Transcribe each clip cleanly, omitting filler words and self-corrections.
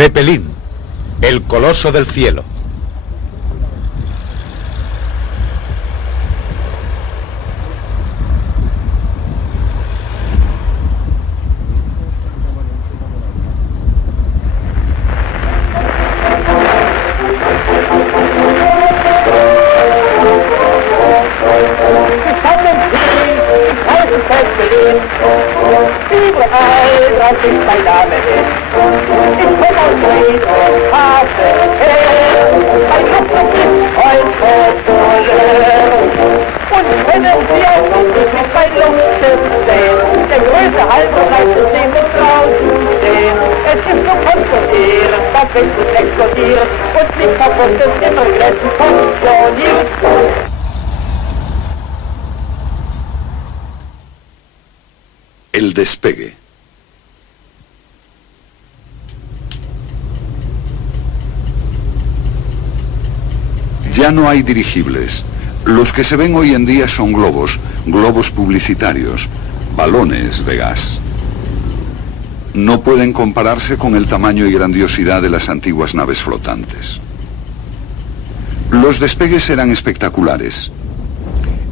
Zeppelin, el coloso del cielo. El despegue. Ya no hay dirigibles. Los que se ven hoy en día son globos publicitarios, balones de gas. No pueden compararse con el tamaño y grandiosidad de las antiguas naves flotantes. Los despegues eran espectaculares.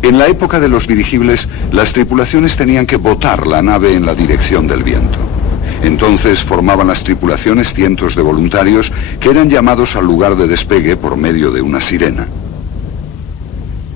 En la época de los dirigibles, las tripulaciones tenían que botar la nave en la dirección del viento. Entonces formaban las tripulaciones cientos de voluntarios que eran llamados al lugar de despegue por medio de una sirena.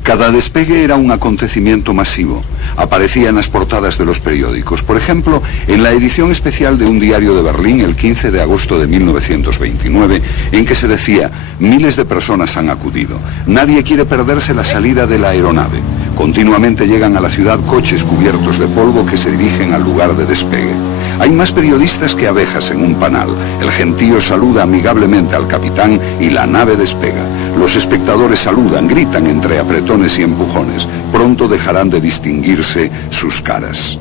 Cada despegue era un acontecimiento masivo. Aparecía en las portadas de los periódicos. Por ejemplo, en la edición especial de un diario de Berlín el 15 de agosto de 1929, en que se decía: miles de personas han acudido. Nadie quiere perderse la salida de la aeronave. Continuamente llegan a la ciudad coches cubiertos de polvo que se dirigen al lugar de despegue. Hay más periodistas que abejas en un panal. El gentío saluda amigablemente al capitán y la nave despega. Los espectadores saludan, gritan entre apretones y empujones. Pronto dejarán de distinguirse sus caras.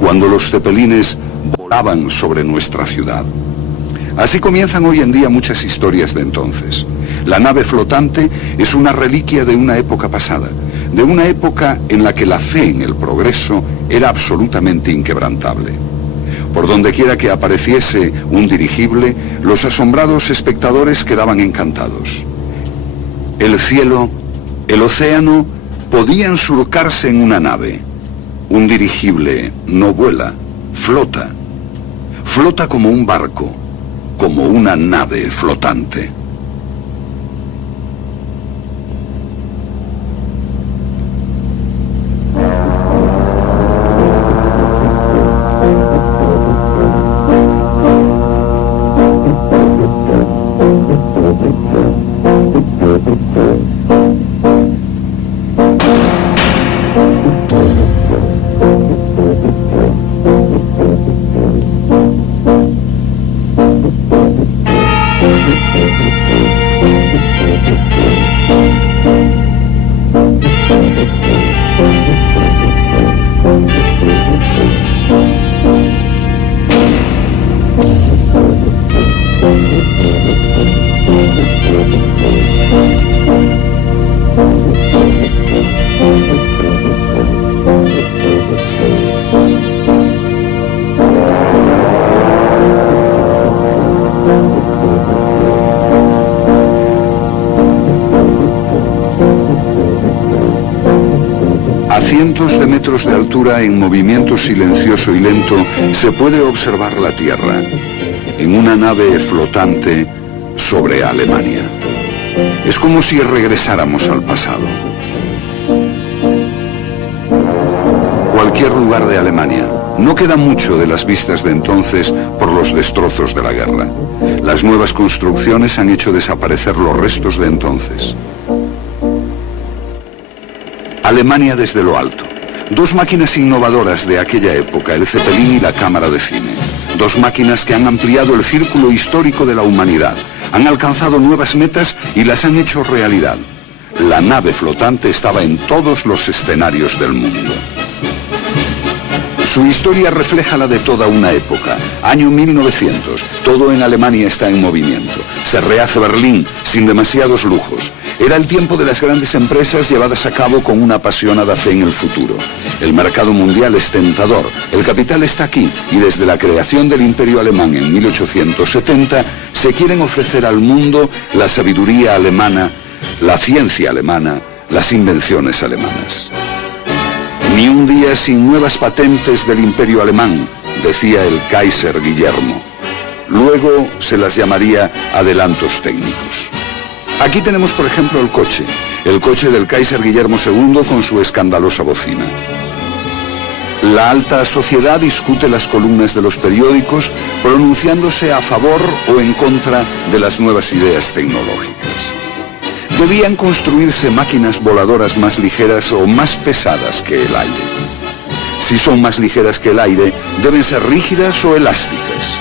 Cuando los zeppelines volaban sobre nuestra ciudad. Así comienzan hoy en día muchas historias de entonces. La nave flotante es una reliquia de una época pasada, de una época en la que la fe en el progreso era absolutamente inquebrantable. Por donde quiera que apareciese un dirigible, los asombrados espectadores quedaban encantados. El cielo, el océano, podían surcarse en una nave. Un dirigible no vuela, flota. Flota como un barco, como una nave flotante. Cientos de metros de altura, en movimiento silencioso y lento, se puede observar la Tierra en una nave flotante sobre Alemania. Es como si regresáramos al pasado. Cualquier lugar de Alemania. No queda mucho de las vistas de entonces por los destrozos de la guerra. Las nuevas construcciones han hecho desaparecer los restos de entonces. Alemania desde lo alto. Dos máquinas innovadoras de aquella época, el Zeppelin y la cámara de cine. Dos máquinas que han ampliado el círculo histórico de la humanidad. Han alcanzado nuevas metas y las han hecho realidad. La nave flotante estaba en todos los escenarios del mundo. Su historia refleja la de toda una época. Año 1900. Todo en Alemania está en movimiento. Se rehace Berlín sin demasiados lujos. Era el tiempo de las grandes empresas llevadas a cabo con una apasionada fe en el futuro. El mercado mundial es tentador, el capital está aquí y desde la creación del Imperio Alemán en 1870 se quieren ofrecer al mundo la sabiduría alemana, la ciencia alemana, las invenciones alemanas. Ni un día sin nuevas patentes del Imperio Alemán, decía el Kaiser Guillermo. Luego se las llamaría adelantos técnicos. Aquí tenemos, por ejemplo, el coche del Kaiser Guillermo II con su escandalosa bocina. La alta sociedad discute las columnas de los periódicos, pronunciándose a favor o en contra de las nuevas ideas tecnológicas. Debían construirse máquinas voladoras más ligeras o más pesadas que el aire. Si son más ligeras que el aire, deben ser rígidas o elásticas.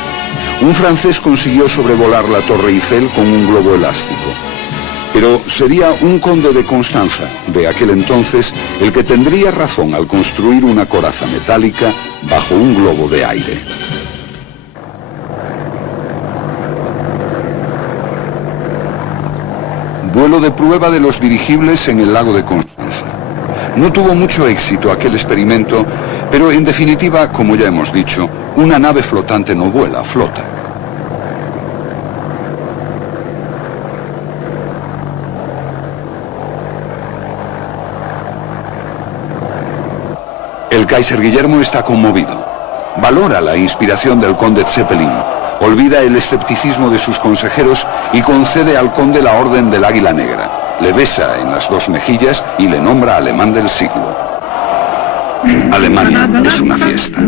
Un francés consiguió sobrevolar la Torre Eiffel con un globo elástico. Pero sería un conde de Constanza, de aquel entonces, el que tendría razón al construir una coraza metálica bajo un globo de aire. Vuelo de prueba de los dirigibles en el lago de Constanza. No tuvo mucho éxito aquel experimento, pero en definitiva, como ya hemos dicho, una nave flotante no vuela, flota. El Kaiser Guillermo está conmovido. Valora la inspiración del conde Zeppelin, olvida el escepticismo de sus consejeros y concede al conde la Orden del Águila Negra. Le besa en las dos mejillas y le nombra alemán del siglo. Alemania es una fiesta.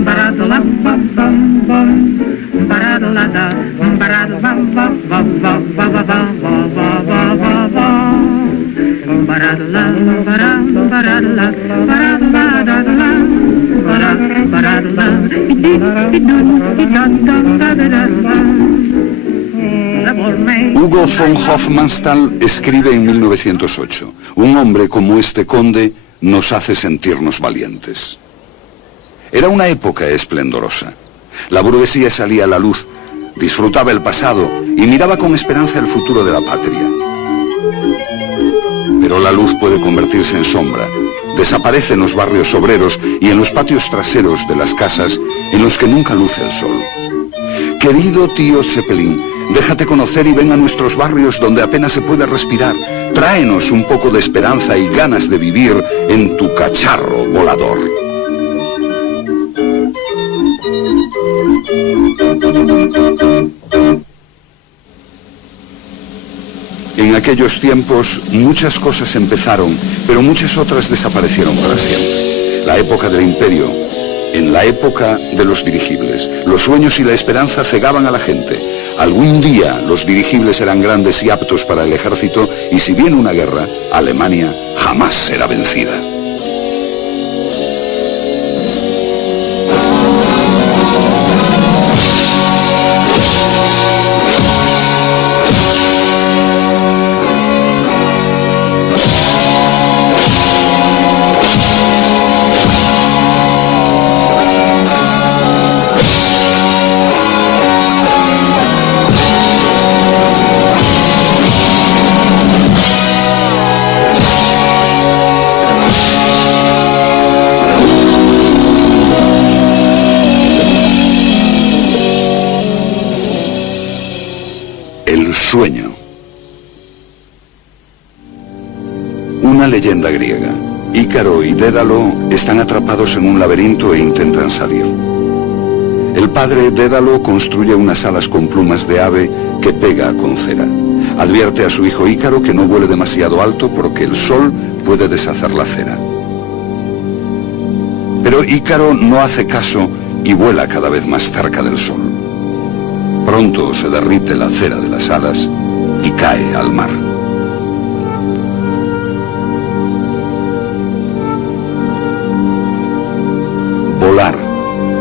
Hugo von Hofmannsthal escribe en 1908: un hombre como este conde nos hace sentirnos valientes. Era una época esplendorosa. La burguesía salía a la luz, disfrutaba el pasado y miraba con esperanza el futuro de la patria. Pero la luz puede convertirse en sombra. Desaparece en los barrios obreros y en los patios traseros de las casas en los que nunca luce el sol. Querido tío Zeppelin, déjate conocer y ven a nuestros barrios donde apenas se puede respirar. Tráenos un poco de esperanza y ganas de vivir en tu cacharro volador. En aquellos tiempos muchas cosas empezaron, pero muchas otras desaparecieron para siempre. La época del imperio, en la época de los dirigibles. Los sueños y la esperanza cegaban a la gente. Algún día los dirigibles eran grandes y aptos para el ejército, y si viene una guerra, Alemania jamás será vencida. Sueño. Una leyenda griega. Ícaro y Dédalo están atrapados en un laberinto e intentan salir. El padre Dédalo construye unas alas con plumas de ave que pega con cera. Advierte a su hijo Ícaro que no vuele demasiado alto porque el sol puede deshacer la cera. Pero Ícaro no hace caso y vuela cada vez más cerca del sol. Pronto se derrite la cera de las alas y cae al mar. Volar,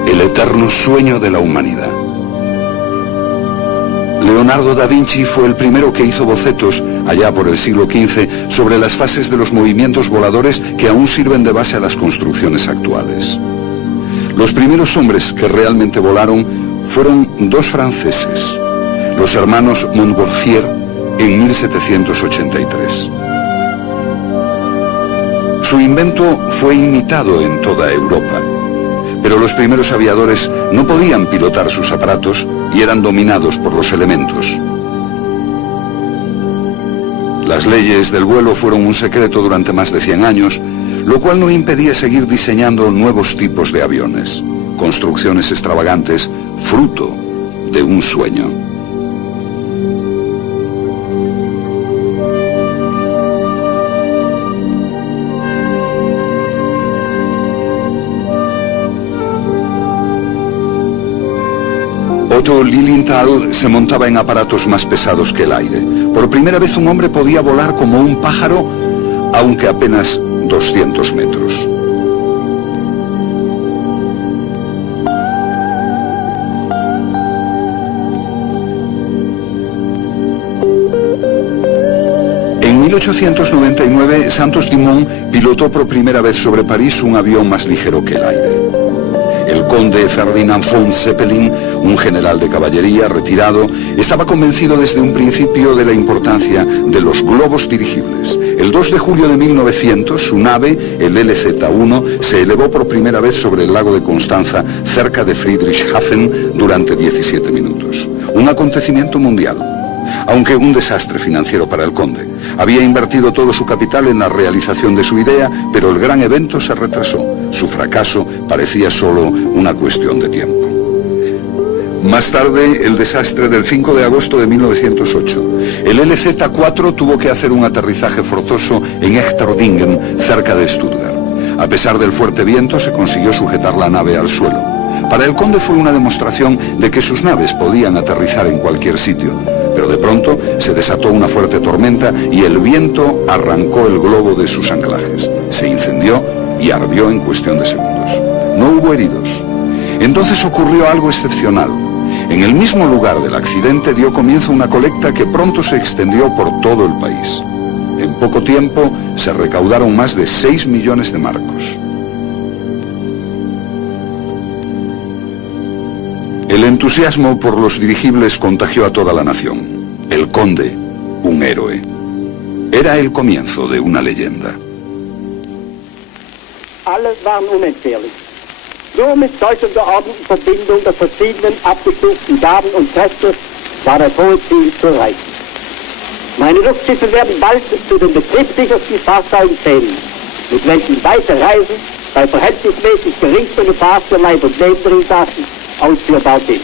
el eterno sueño de la humanidad. Leonardo da Vinci fue el primero que hizo bocetos, allá por el siglo XV, sobre las fases de los movimientos voladores que aún sirven de base a las construcciones actuales. Los primeros hombres que realmente volaron fueron dos franceses, los hermanos Montgolfier, en 1783. Su invento fue imitado en toda Europa, pero los primeros aviadores no podían pilotar sus aparatos y eran dominados por los elementos. Las leyes del vuelo fueron un secreto durante más de 100 años, lo cual no impedía seguir diseñando nuevos tipos de aviones, construcciones extravagantes, fruto de un sueño. Otto Lilienthal se montaba en aparatos más pesados que el aire. Por primera vez un hombre podía volar como un pájaro, aunque apenas 200 metros. En 1899, Santos Dumont pilotó por primera vez sobre París un avión más ligero que el aire. El conde Ferdinand von Zeppelin, un general de caballería retirado, estaba convencido desde un principio de la importancia de los globos dirigibles. El 2 de julio de 1900, su nave, el LZ-1, se elevó por primera vez sobre el lago de Constanza, cerca de Friedrichshafen, durante 17 minutos. Un acontecimiento mundial, aunque un desastre financiero para el conde. Había invertido todo su capital en la realización de su idea, pero el gran evento se retrasó. Su fracaso parecía solo una cuestión de tiempo. Más tarde, el desastre del 5 de agosto de 1908. El LZ-4 tuvo que hacer un aterrizaje forzoso en Echterdingen, cerca de Stuttgart. A pesar del fuerte viento, se consiguió sujetar la nave al suelo. Para el conde fue una demostración de que sus naves podían aterrizar en cualquier sitio. Pero de pronto se desató una fuerte tormenta y el viento arrancó el globo de sus anclajes. Se incendió y ardió en cuestión de segundos. No hubo heridos. Entonces ocurrió algo excepcional. En el mismo lugar del accidente dio comienzo una colecta que pronto se extendió por todo el país. En poco tiempo se recaudaron más de 6 millones de marcos. El entusiasmo por los dirigibles contagió a toda la nación. El conde, un héroe. Era el comienzo de una leyenda. Alles waren unentbehrlich. Nur mit solchen geordneten Verbindungen der verschiedenen abgestuften Gaben und Kräfte war das hohe Ziel zu erreichen. Meine Luftschiffe werden bald zu den betriebssichersten Fahrzeugen zählen, mit welchen weite Reisen bei verhältnismäßig geringster Gefahr für Leib und Leben der Insassen ausführbar sind.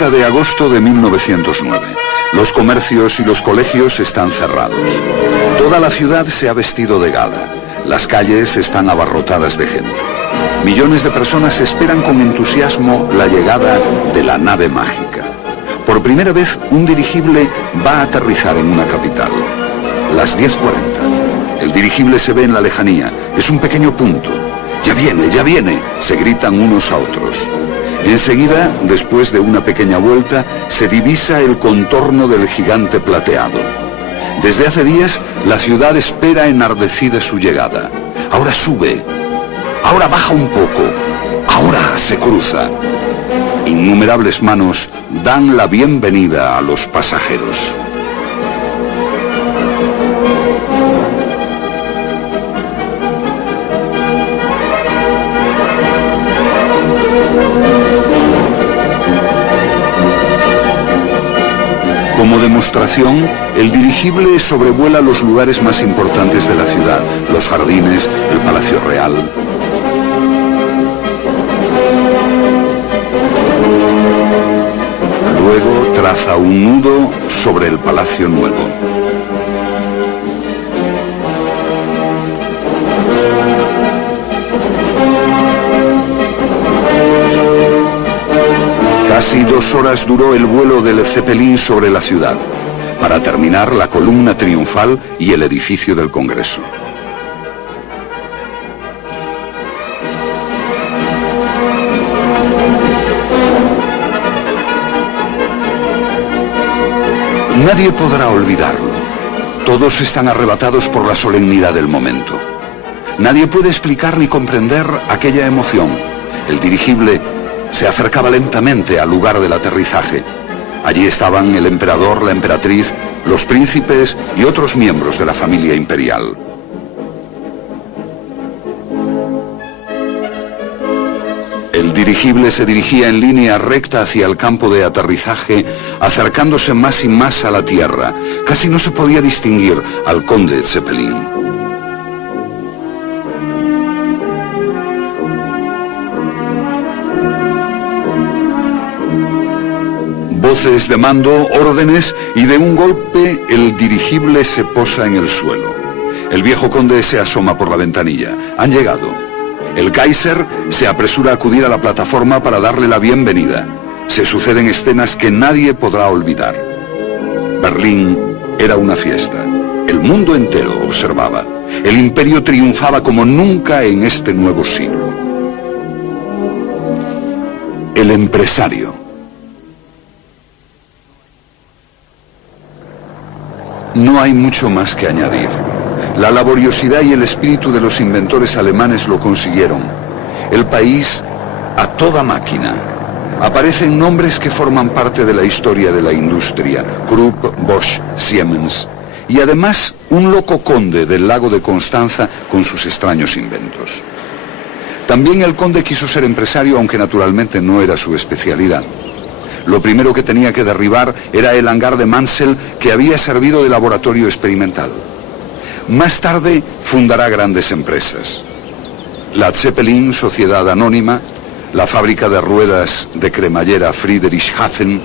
De agosto de 1909. Los comercios y los colegios están cerrados. Toda la ciudad se ha vestido de gala. Las calles están abarrotadas de gente. Millones de personas esperan con entusiasmo la llegada de la nave mágica. Por primera vez, un dirigible va a aterrizar en una capital. Las 10:40. El dirigible se ve en la lejanía. Es un pequeño punto. ¡Ya viene, ya viene!, se gritan unos a otros. Enseguida, después de una pequeña vuelta, se divisa el contorno del gigante plateado. Desde hace días, la ciudad espera enardecida su llegada. Ahora sube, ahora baja un poco, ahora se cruza. Innumerables manos dan la bienvenida a los pasajeros. Como demostración, el dirigible sobrevuela los lugares más importantes de la ciudad, los jardines, el Palacio Real. Luego traza un nudo sobre el Palacio Nuevo. Casi 2 horas duró el vuelo del Zeppelin sobre la ciudad, para terminar la columna triunfal y el edificio del Congreso. Nadie podrá olvidarlo. Todos están arrebatados por la solemnidad del momento. Nadie puede explicar ni comprender aquella emoción. El dirigible se acercaba lentamente al lugar del aterrizaje. Allí estaban el emperador, la emperatriz, los príncipes y otros miembros de la familia imperial. El dirigible se dirigía en línea recta hacia el campo de aterrizaje, acercándose más y más a la tierra. Casi no se podía distinguir al conde Zeppelin. Voces de mando, órdenes, y de un golpe el dirigible se posa en el suelo. El viejo conde se asoma por la ventanilla. Han llegado. El Kaiser se apresura a acudir a la plataforma para darle la bienvenida. Se suceden escenas que nadie podrá olvidar. Berlín era una fiesta. El mundo entero observaba. El imperio triunfaba como nunca en este nuevo siglo. El empresario. No hay mucho más que añadir. La laboriosidad y el espíritu de los inventores alemanes lo consiguieron. El país a toda máquina. Aparecen nombres que forman parte de la historia de la industria: Krupp, Bosch, Siemens. Y además un loco conde del lago de Constanza con sus extraños inventos. También el conde quiso ser empresario, aunque naturalmente no era su especialidad. Lo primero que tenía que derribar era el hangar de Mansell, que había servido de laboratorio experimental. Más tarde fundará grandes empresas. La Zeppelin, sociedad anónima, la fábrica de ruedas de cremallera Friedrichshafen,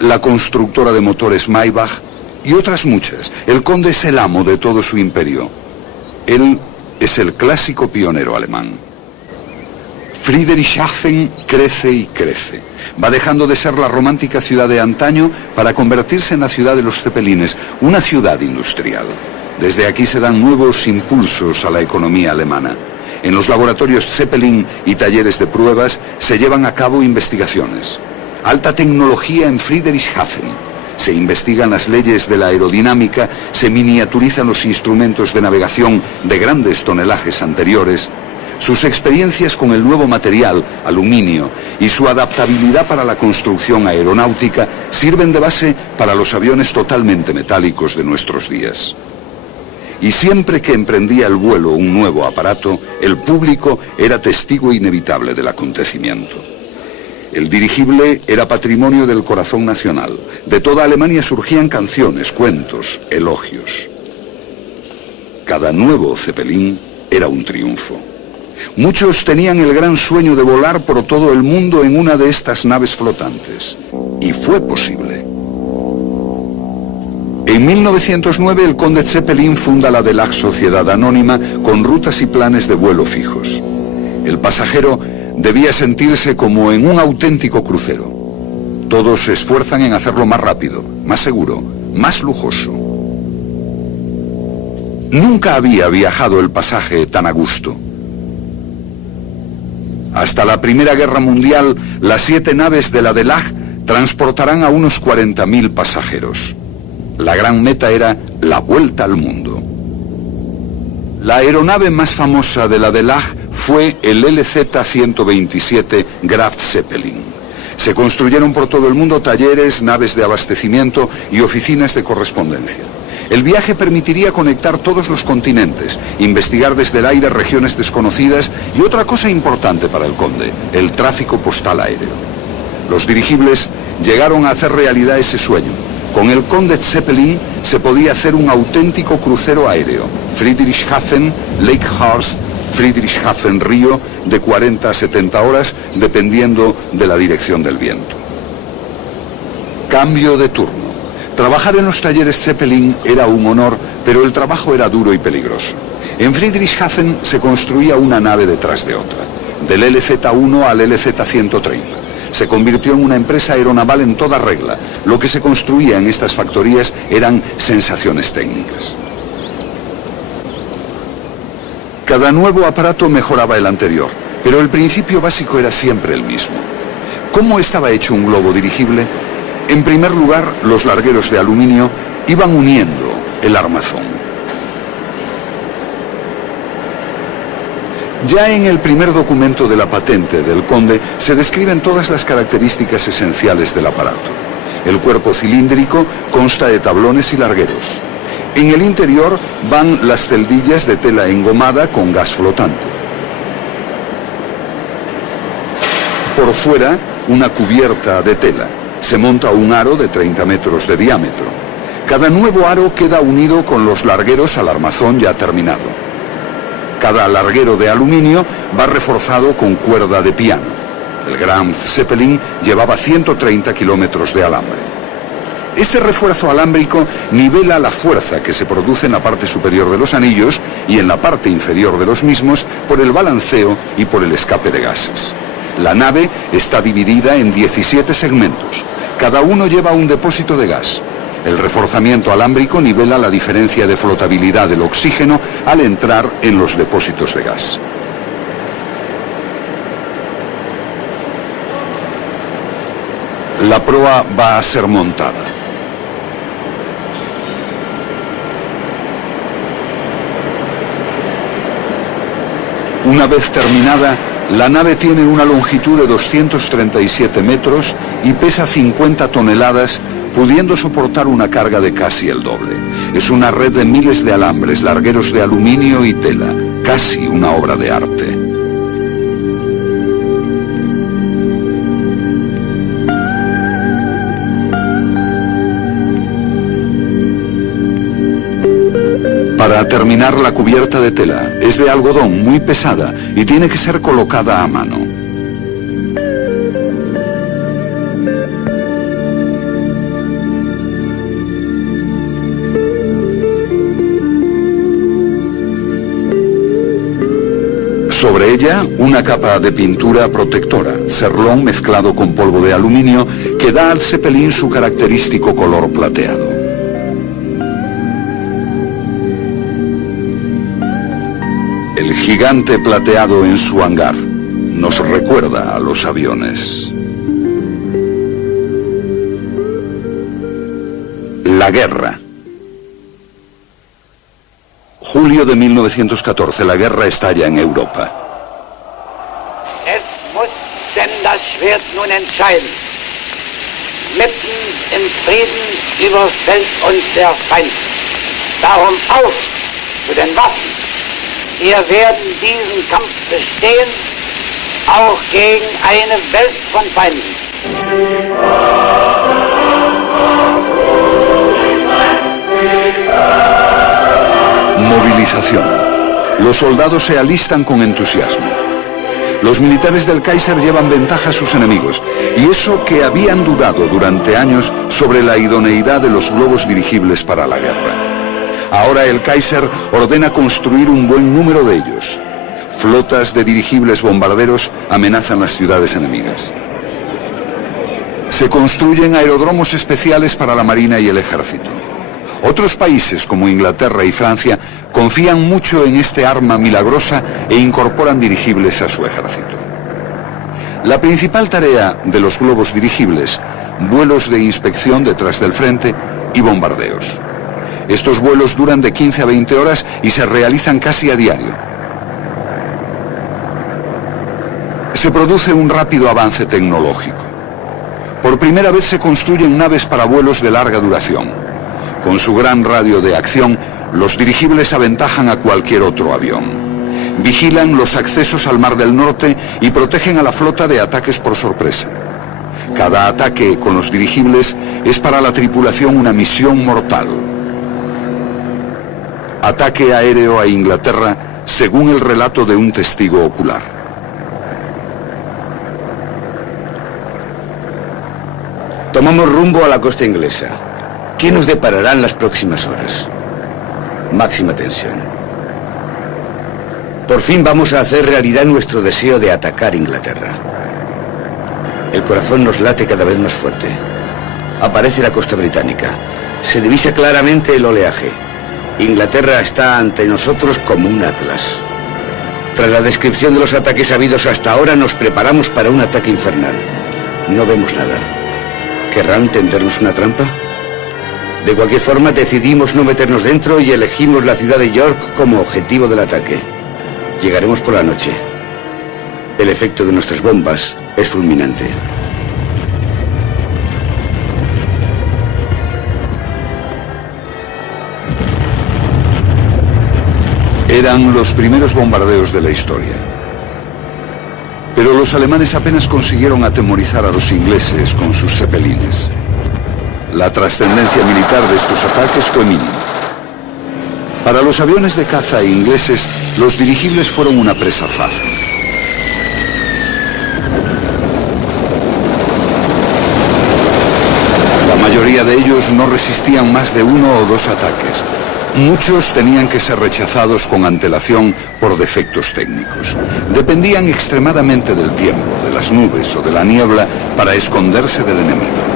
la constructora de motores Maybach y otras muchas. El conde es el amo de todo su imperio. Él es el clásico pionero alemán. Friedrichshafen crece y crece. Va dejando de ser la romántica ciudad de antaño para convertirse en la ciudad de los Zeppelines, una ciudad industrial. Desde aquí se dan nuevos impulsos a la economía alemana. En los laboratorios Zeppelin y talleres de pruebas se llevan a cabo investigaciones. Alta tecnología en Friedrichshafen. Se investigan las leyes de la aerodinámica, se miniaturizan los instrumentos de navegación de grandes tonelajes anteriores. Sus experiencias con el nuevo material, aluminio, y su adaptabilidad para la construcción aeronáutica sirven de base para los aviones totalmente metálicos de nuestros días. Y siempre que emprendía el vuelo un nuevo aparato, el público era testigo inevitable del acontecimiento. El dirigible era patrimonio del corazón nacional. De toda Alemania surgían canciones, cuentos, elogios. Cada nuevo Zeppelin era un triunfo. Muchos tenían el gran sueño de volar por todo el mundo en una de estas naves flotantes. Y fue posible. En 1909 el conde Zeppelin funda la Delage Sociedad Anónima con rutas y planes de vuelo fijos. El pasajero debía sentirse como en un auténtico crucero. Todos se esfuerzan en hacerlo más rápido, más seguro, más lujoso. Nunca había viajado el pasaje tan a gusto. Hasta la Primera Guerra Mundial, las 7 naves de la Delage transportarán a unos 40.000 pasajeros. La gran meta era la vuelta al mundo. La aeronave más famosa de la Delage fue el LZ-127 Graf Zeppelin. Se construyeron por todo el mundo talleres, naves de abastecimiento y oficinas de correspondencia. El viaje permitiría conectar todos los continentes, investigar desde el aire regiones desconocidas y otra cosa importante para el conde, el tráfico postal aéreo. Los dirigibles llegaron a hacer realidad ese sueño. Con el conde Zeppelin se podía hacer un auténtico crucero aéreo. Friedrichshafen, Lakehurst, Friedrichshafen-Río, de 40 a 70 horas, dependiendo de la dirección del viento. Cambio de turno. Trabajar en los talleres Zeppelin era un honor, pero el trabajo era duro y peligroso. En Friedrichshafen se construía una nave detrás de otra, del LZ-1 al LZ-130. Se convirtió en una empresa aeronaval en toda regla. Lo que se construía en estas factorías eran sensaciones técnicas. Cada nuevo aparato mejoraba el anterior, pero el principio básico era siempre el mismo. ¿Cómo estaba hecho un globo dirigible? En primer lugar, los largueros de aluminio iban uniendo el armazón. Ya en el primer documento de la patente del Conde se describen todas las características esenciales del aparato. El cuerpo cilíndrico consta de tablones y largueros. En el interior van las celdillas de tela engomada con gas flotante. Por fuera, una cubierta de tela. Se monta un aro de 30 metros de diámetro. Cada nuevo aro queda unido con los largueros al armazón ya terminado. Cada larguero de aluminio va reforzado con cuerda de piano. El Gran Zeppelin llevaba 130 kilómetros de alambre. Este refuerzo alámbrico nivela la fuerza que se produce en la parte superior de los anillos y en la parte inferior de los mismos por el balanceo y por el escape de gases. La nave está dividida en 17 segmentos. Cada uno lleva un depósito de gas. El reforzamiento alámbrico nivela la diferencia de flotabilidad del oxígeno al entrar en los depósitos de gas. La proa va a ser montada. Una vez terminada, la nave tiene una longitud de 237 metros y pesa 50 toneladas, pudiendo soportar una carga de casi el doble. Es una red de miles de alambres, largueros de aluminio y tela, casi una obra de arte. Para terminar, la cubierta de tela es de algodón muy pesada y tiene que ser colocada a mano. Sobre ella, una capa de pintura protectora, Cerlón mezclado con polvo de aluminio, que da al Zeppelin su característico color plateado. El gigante plateado en su hangar nos recuerda a los aviones. La guerra. Julio de 1914, la guerra estalla en Europa. Es muss denn das Schwert nun entscheiden. Mitten im Frieden überfällt uns der Feind. Darum auf zu den Waffen. Wir werden diesen Kampf bestehen, auch gegen eine Welt von Feinden. Movilización. Los soldados se alistan con entusiasmo. Los militares del Kaiser llevan ventaja a sus enemigos, y eso que habían dudado durante años sobre la idoneidad de los globos dirigibles para la guerra. Ahora el Kaiser ordena construir un buen número de ellos. Flotas de dirigibles bombarderos amenazan las ciudades enemigas. Se construyen aeródromos especiales para la Marina y el Ejército. Otros países, como Inglaterra y Francia, confían mucho en este arma milagrosa e incorporan dirigibles a su ejército. La principal tarea de los globos dirigibles, vuelos de inspección detrás del frente y bombardeos. Estos vuelos duran de 15 a 20 horas y se realizan casi a diario. Se produce un rápido avance tecnológico. Por primera vez se construyen naves para vuelos de larga duración. Con su gran radio de acción, los dirigibles aventajan a cualquier otro avión. Vigilan los accesos al Mar del Norte y protegen a la flota de ataques por sorpresa. Cada ataque con los dirigibles es para la tripulación una misión mortal. Ataque aéreo a Inglaterra, según el relato de un testigo ocular. Tomamos rumbo a la costa inglesa. ¿Qué nos depararán las próximas horas? Máxima tensión. Por fin vamos a hacer realidad nuestro deseo de atacar Inglaterra. El corazón nos late cada vez más fuerte. Aparece la costa británica. Se divisa claramente el oleaje. Inglaterra está ante nosotros como un atlas. Tras la descripción de los ataques habidos hasta ahora, nos preparamos para un ataque infernal. No vemos nada. ¿Querrán tendernos una trampa? De cualquier forma, decidimos no meternos dentro y elegimos la ciudad de York como objetivo del ataque. Llegaremos por la noche. El efecto de nuestras bombas es fulminante. Eran los primeros bombardeos de la historia. Pero los alemanes apenas consiguieron atemorizar a los ingleses con sus cepelines. La trascendencia militar de estos ataques fue mínima. Para los aviones de caza ingleses, los dirigibles fueron una presa fácil. La mayoría de ellos no resistían más de 1 o 2 ataques. Muchos tenían que ser rechazados con antelación por defectos técnicos. Dependían extremadamente del tiempo, de las nubes o de la niebla para esconderse del enemigo.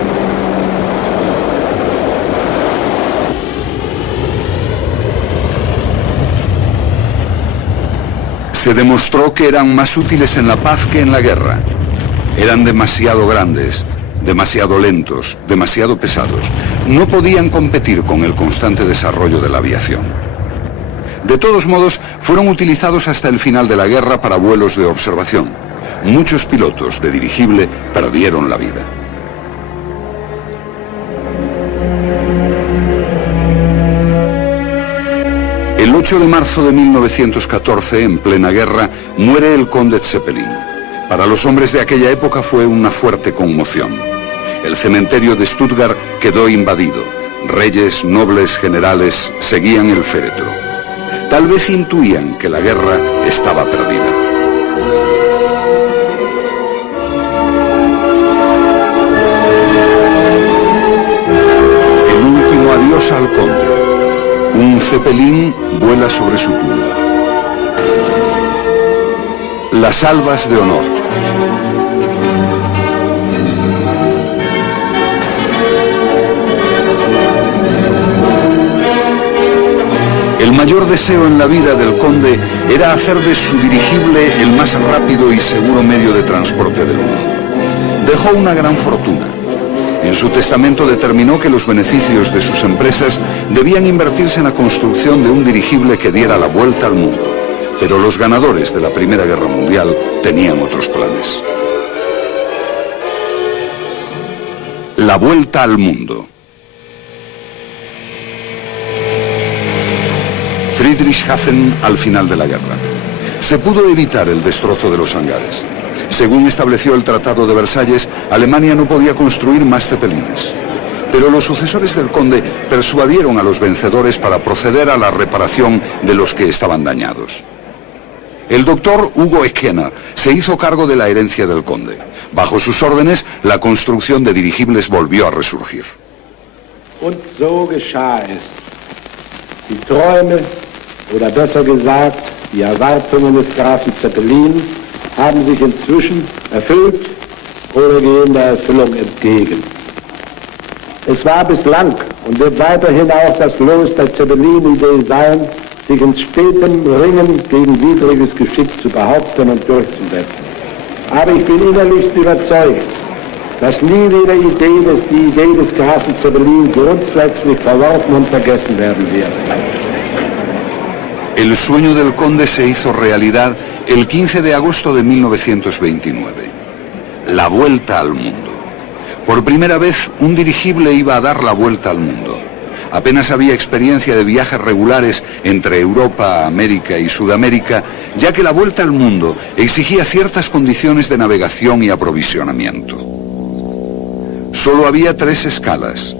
Se demostró que eran más útiles en la paz que en la guerra. Eran demasiado grandes, demasiado lentos, demasiado pesados. No podían competir con el constante desarrollo de la aviación. De todos modos, fueron utilizados hasta el final de la guerra para vuelos de observación. Muchos pilotos de dirigible perdieron la vida. El 8 de marzo de 1914, en plena guerra, muere el conde Zeppelin. Para los hombres de aquella época fue una fuerte conmoción. El cementerio de Stuttgart quedó invadido. Reyes, nobles, generales seguían el féretro. Tal vez intuían que la guerra estaba perdida. El último adiós al conde. Un Zeppelin vuela sobre su tumba. Las albas de honor. El mayor deseo en la vida del conde era hacer de su dirigible el más rápido y seguro medio de transporte del mundo. Dejó una gran fortuna. En su testamento determinó que los beneficios de sus empresas debían invertirse en la construcción de un dirigible que diera la vuelta al mundo. Pero los ganadores de la Primera Guerra Mundial tenían otros planes. La vuelta al mundo. Friedrichshafen al final de la guerra. Se pudo evitar el destrozo de los hangares. Según estableció el Tratado de Versalles, Alemania no podía construir más cepelines. Pero los sucesores del conde persuadieron a los vencedores para proceder a la reparación de los que estaban dañados. El doctor Hugo Eckena se hizo cargo de la herencia del conde. Bajo sus órdenes, la construcción de dirigibles volvió a resurgir. Und so geschah es. Die Träume, oder besser gesagt, die Erwartungen des Grafen Zeppelin haben sich inzwischen erfüllt oder gehen der Erfüllung entgegen. Es war bislang und wird weiterhin auch das Los der Zeppelin-Idee sein, sich in stetem Ringen gegen widriges Geschick zu behaupten und durchzusetzen. Aber ich bin innerlichst überzeugt, dass nie wieder die Idee des Grafen Zeppelin grundsätzlich verworfen und vergessen werden wird. El sueño del conde se hizo realidad el 15 de agosto de 1929. La vuelta al mundo. Por primera vez, un dirigible iba a dar la vuelta al mundo. Apenas había experiencia de viajes regulares entre Europa, América y Sudamérica, ya que la vuelta al mundo exigía ciertas condiciones de navegación y aprovisionamiento. Solo había 3 escalas: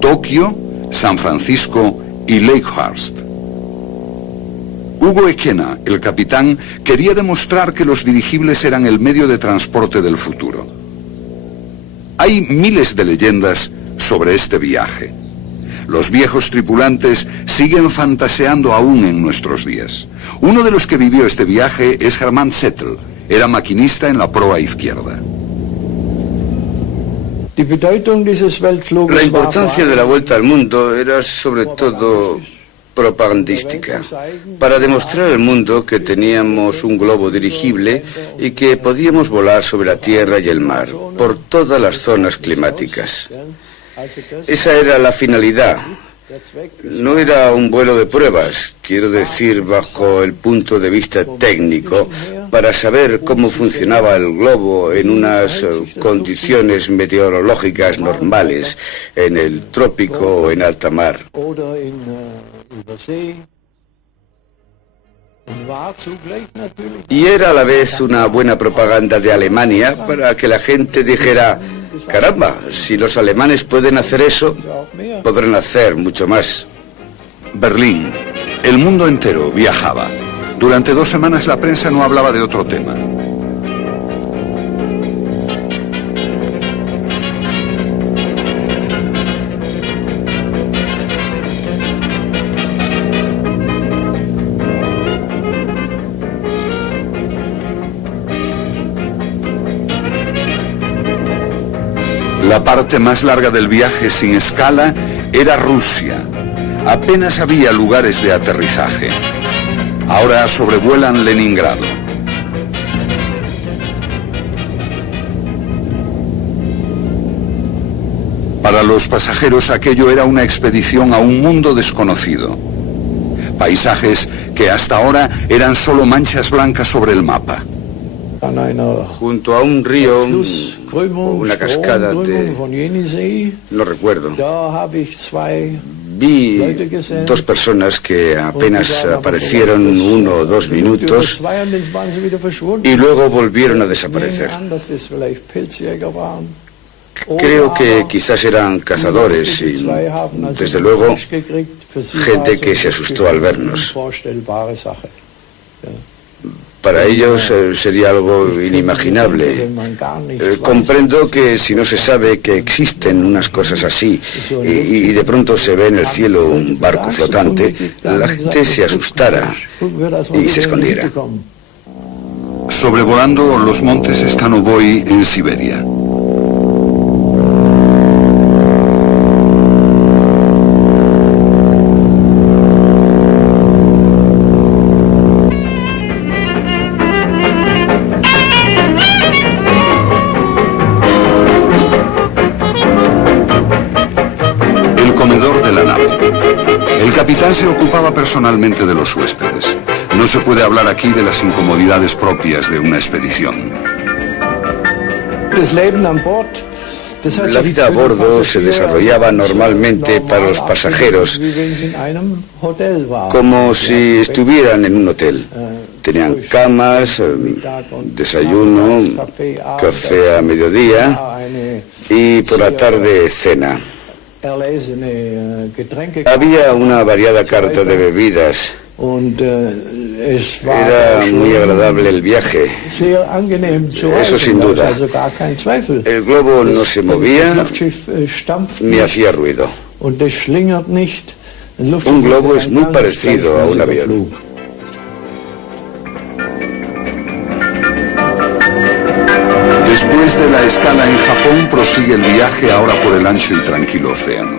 Tokio, San Francisco y Lakehurst. Hugo Eckena, el capitán, quería demostrar que los dirigibles eran el medio de transporte del futuro. Hay miles de leyendas sobre este viaje. Los viejos tripulantes siguen fantaseando aún en nuestros días. Uno de los que vivió este viaje es Hermann Zettel. Era maquinista en la proa izquierda. La importancia de la vuelta al mundo era sobre todo propagandística, para demostrar al mundo que teníamos un globo dirigible y que podíamos volar sobre la tierra y el mar, por todas las zonas climáticas. Esa era la finalidad, No era un vuelo de pruebas, quiero decir, bajo el punto de vista técnico, para saber cómo funcionaba el globo en unas condiciones meteorológicas normales, en el trópico o en alta mar. Y era a la vez una buena propaganda de Alemania para que la gente dijera: caramba, si los alemanes pueden hacer eso, podrán hacer mucho más. Berlín. El mundo entero viajaba. Durante 2 semanas la prensa no hablaba de otro tema. La parte más larga del viaje sin escala era Rusia. Apenas había lugares de aterrizaje. Ahora sobrevuelan Leningrado. Para los pasajeros aquello era una expedición a un mundo desconocido. Paisajes que hasta ahora eran solo manchas blancas sobre el mapa. Junto a un río o una cascada de... no recuerdo. Vi 2 personas que apenas aparecieron 1 o 2 minutos y luego volvieron a desaparecer. Creo que quizás eran cazadores y, desde luego, gente que se asustó al vernos. Para ellos sería algo inimaginable. Comprendo que si no se sabe que existen unas cosas así y de pronto se ve en el cielo un barco flotante, la gente se asustara y se escondiera. Sobrevolando los montes Stanovoy en Siberia. El capitán se ocupaba personalmente de los huéspedes. No se puede hablar aquí de las incomodidades propias de una expedición. La vida a bordo se desarrollaba normalmente para los pasajeros como si estuvieran en un hotel. Tenían camas, desayuno, café a mediodía y por la tarde cena. Había una variada carta de bebidas. Era muy agradable el viaje. Eso sin duda. El globo no se movía ni hacía ruido. Un globo es muy parecido a un avión. Después de la escala en Japón, prosigue el viaje ahora por el ancho y tranquilo océano.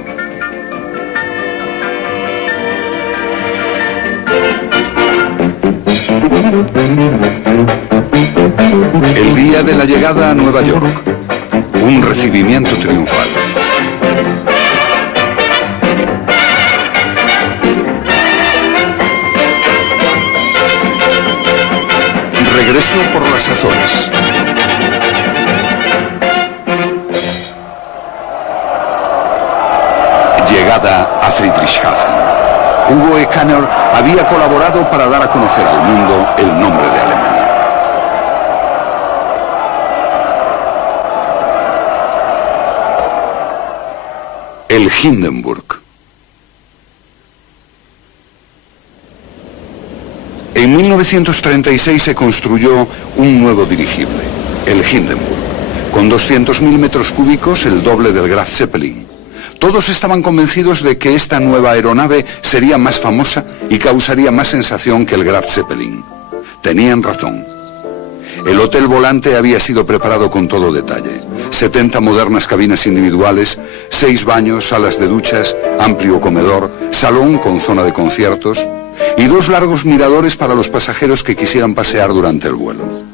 El día de la llegada a Nueva York, un recibimiento triunfal. Regreso por las Azores. Llegada a Friedrichshafen. Hugo Ekaner había colaborado para dar a conocer al mundo el nombre de Alemania. El Hindenburg. En 1936 se construyó un nuevo dirigible, el Hindenburg, con 200.000 metros cúbicos, el doble del Graf Zeppelin. Todos estaban convencidos de que esta nueva aeronave sería más famosa y causaría más sensación que el Graf Zeppelin. Tenían razón. El hotel volante había sido preparado con todo detalle. 70 modernas cabinas individuales, 6 baños, salas de duchas, amplio comedor, salón con zona de conciertos y 2 largos miradores para los pasajeros que quisieran pasear durante el vuelo.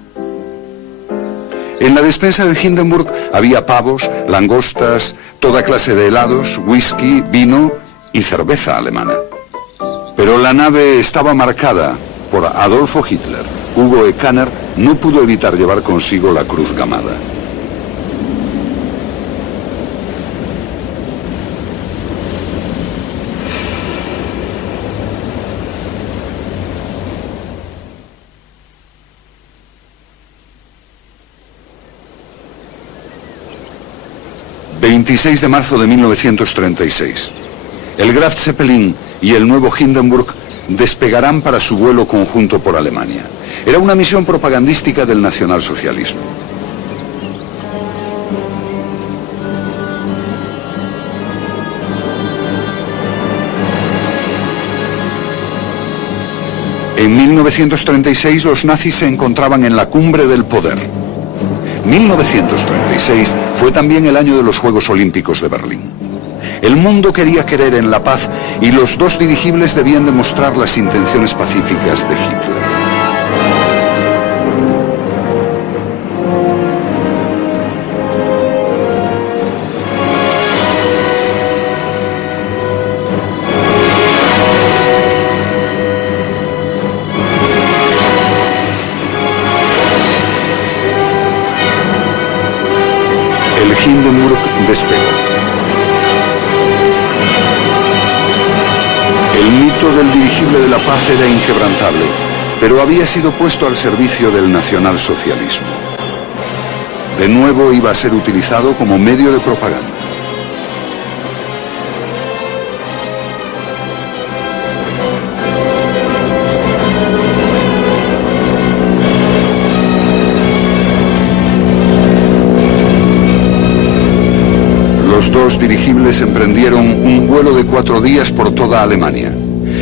En la despensa del Hindenburg había pavos, langostas, toda clase de helados, whisky, vino y cerveza alemana. Pero la nave estaba marcada por Adolfo Hitler. Hugo Ekaner no pudo evitar llevar consigo la cruz gamada. ...26 de marzo de 1936... el Graf Zeppelin y el nuevo Hindenburg despegarán para su vuelo conjunto por Alemania. Era una misión propagandística del nacionalsocialismo. En 1936 los nazis se encontraban en la cumbre del poder. 1936 fue también el año de los Juegos Olímpicos de Berlín. El mundo quería creer en la paz y los dos dirigibles debían demostrar las intenciones pacíficas de Hitler. El Hindenburg despegó. El mito del dirigible de la paz era inquebrantable, pero había sido puesto al servicio del nacionalsocialismo. De nuevo iba a ser utilizado como medio de propaganda. Los dos dirigibles emprendieron un vuelo de 4 días por toda Alemania.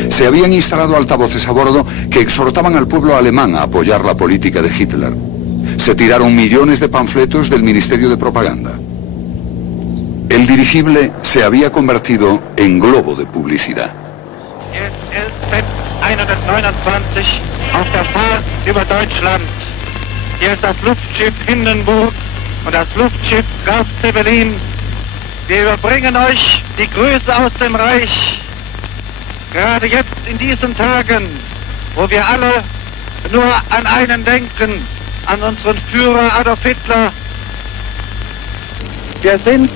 Se habían instalado altavoces a bordo que exhortaban al pueblo alemán a apoyar la política de Hitler. Se tiraron millones de panfletos del Ministerio de Propaganda. El dirigible se había convertido en globo de publicidad. Auf der Fahrt über Deutschland. Hier ist das Luftschiff Hindenburg und das Luftschiff Graf Zeppelin. Wir überbringen euch die Grüße aus dem Reich. Gerade jetzt in diesen Tagen, wo wir alle nur an einen denken, an unseren Führer Adolf Hitler. Wir sind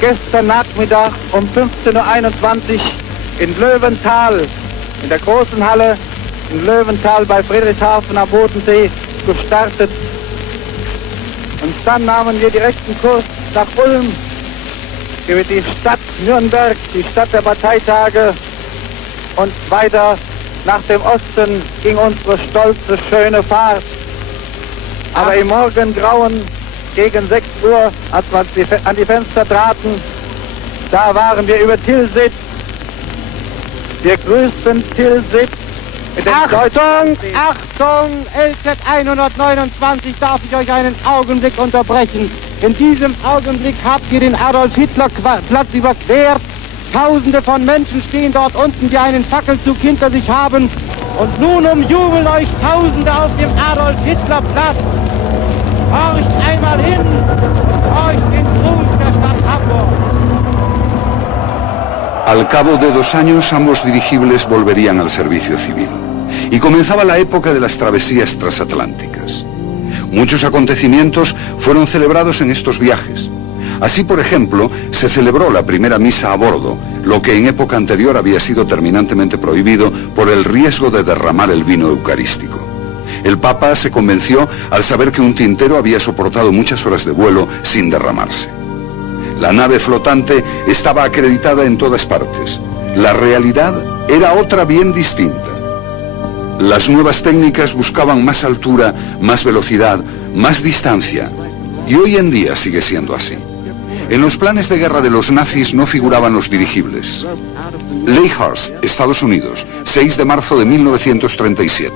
gestern Nachmittag um 15:21 Uhr in Löwenthal, in der großen Halle in Löwenthal bei Friedrichshafen am Bodensee gestartet. Und dann nahmen wir direkten Kurs nach Ulm, über die Stadt Nürnberg, die Stadt der Parteitage, und weiter nach dem Osten ging unsere stolze, schöne Fahrt. Aber im Morgengrauen gegen 6 Uhr, als wir an die Fenster traten, da waren wir über Tilsit. Wir grüßten Tilsit. Achtung, Achtung, LZ 129, darf ich euch einen Augenblick unterbrechen. In diesem Augenblick habt ihr den Adolf-Hitler-Platz überquert. Tausende von Menschen stehen dort unten, die einen Fackelzug hinter sich haben. Und nun umjubeln euch Tausende auf dem Adolf-Hitler-Platz. Horcht einmal hin, horcht den Gruß der Stadt Hamburg. Al cabo de 2 años, ambos dirigibles volverían al servicio civil. Y comenzaba la época de las travesías transatlánticas. Muchos acontecimientos fueron celebrados en estos viajes. Así, por ejemplo, se celebró la primera misa a bordo, lo que en época anterior había sido terminantemente prohibido por el riesgo de derramar el vino eucarístico. El Papa se convenció al saber que un tintero había soportado muchas horas de vuelo sin derramarse. La nave flotante estaba acreditada en todas partes. La realidad era otra bien distinta. Las nuevas técnicas buscaban más altura, más velocidad, más distancia. Y hoy en día sigue siendo así. En los planes de guerra de los nazis no figuraban los dirigibles. Leyhurst, Estados Unidos, 6 de marzo de 1937.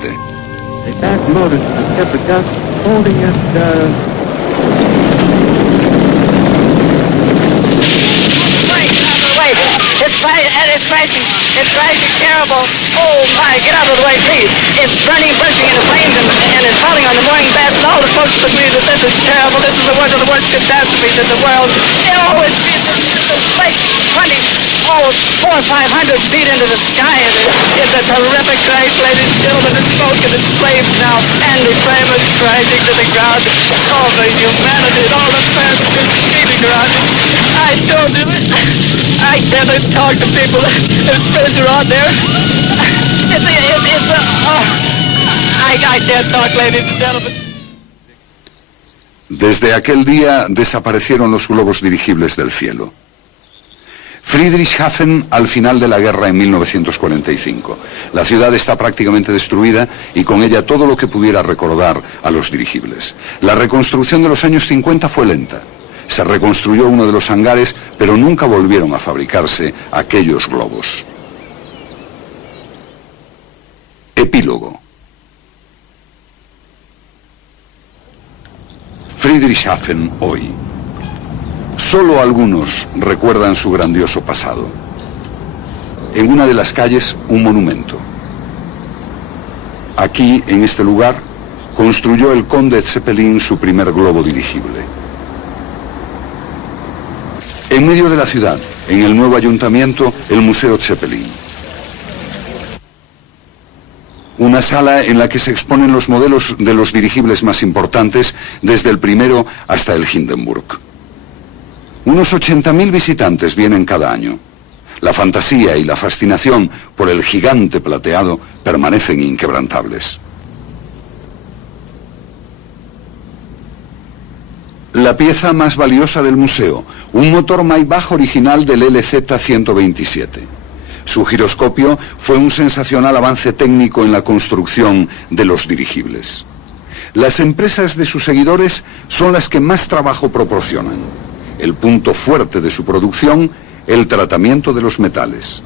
It's rising terrible. Oh my, get out of the way, please. It's burning, bursting into flames, and it's falling on the morning bats, and all the folks agree that this is terrible. This is the worst of the worst catastrophes in the world. Oh, it's just like 20. goes 400 or 500 feet into the sky. It's a terrific crash, ladies and gentlemen. It's smoke and it's flames now. Andy Framer's crashing to the ground. All the humanity and all the passengers speeding around. I told you, I can't talk to people. There's friends around there. I can't talk, ladies and gentlemen. Desde aquel día desaparecieron los globos dirigibles del cielo. Friedrichshafen al final de la guerra en 1945. La ciudad está prácticamente destruida y con ella todo lo que pudiera recordar a los dirigibles. La reconstrucción de los años 50 fue lenta. Se reconstruyó uno de los hangares, pero nunca volvieron a fabricarse aquellos globos. Epílogo. Friedrichshafen hoy. Solo algunos recuerdan su grandioso pasado. En una de las calles, un monumento. Aquí, en este lugar, construyó el conde Zeppelin su primer globo dirigible. En medio de la ciudad, en el nuevo ayuntamiento, el Museo Zeppelin. Una sala en la que se exponen los modelos de los dirigibles más importantes, desde el primero hasta el Hindenburg. Unos 80.000 visitantes vienen cada año. La fantasía y la fascinación por el gigante plateado permanecen inquebrantables. La pieza más valiosa del museo, un motor Maybach original del LZ-127. Su giroscopio fue un sensacional avance técnico en la construcción de los dirigibles. Las empresas de sus seguidores son las que más trabajo proporcionan. El punto fuerte de su producción, el tratamiento de los metales.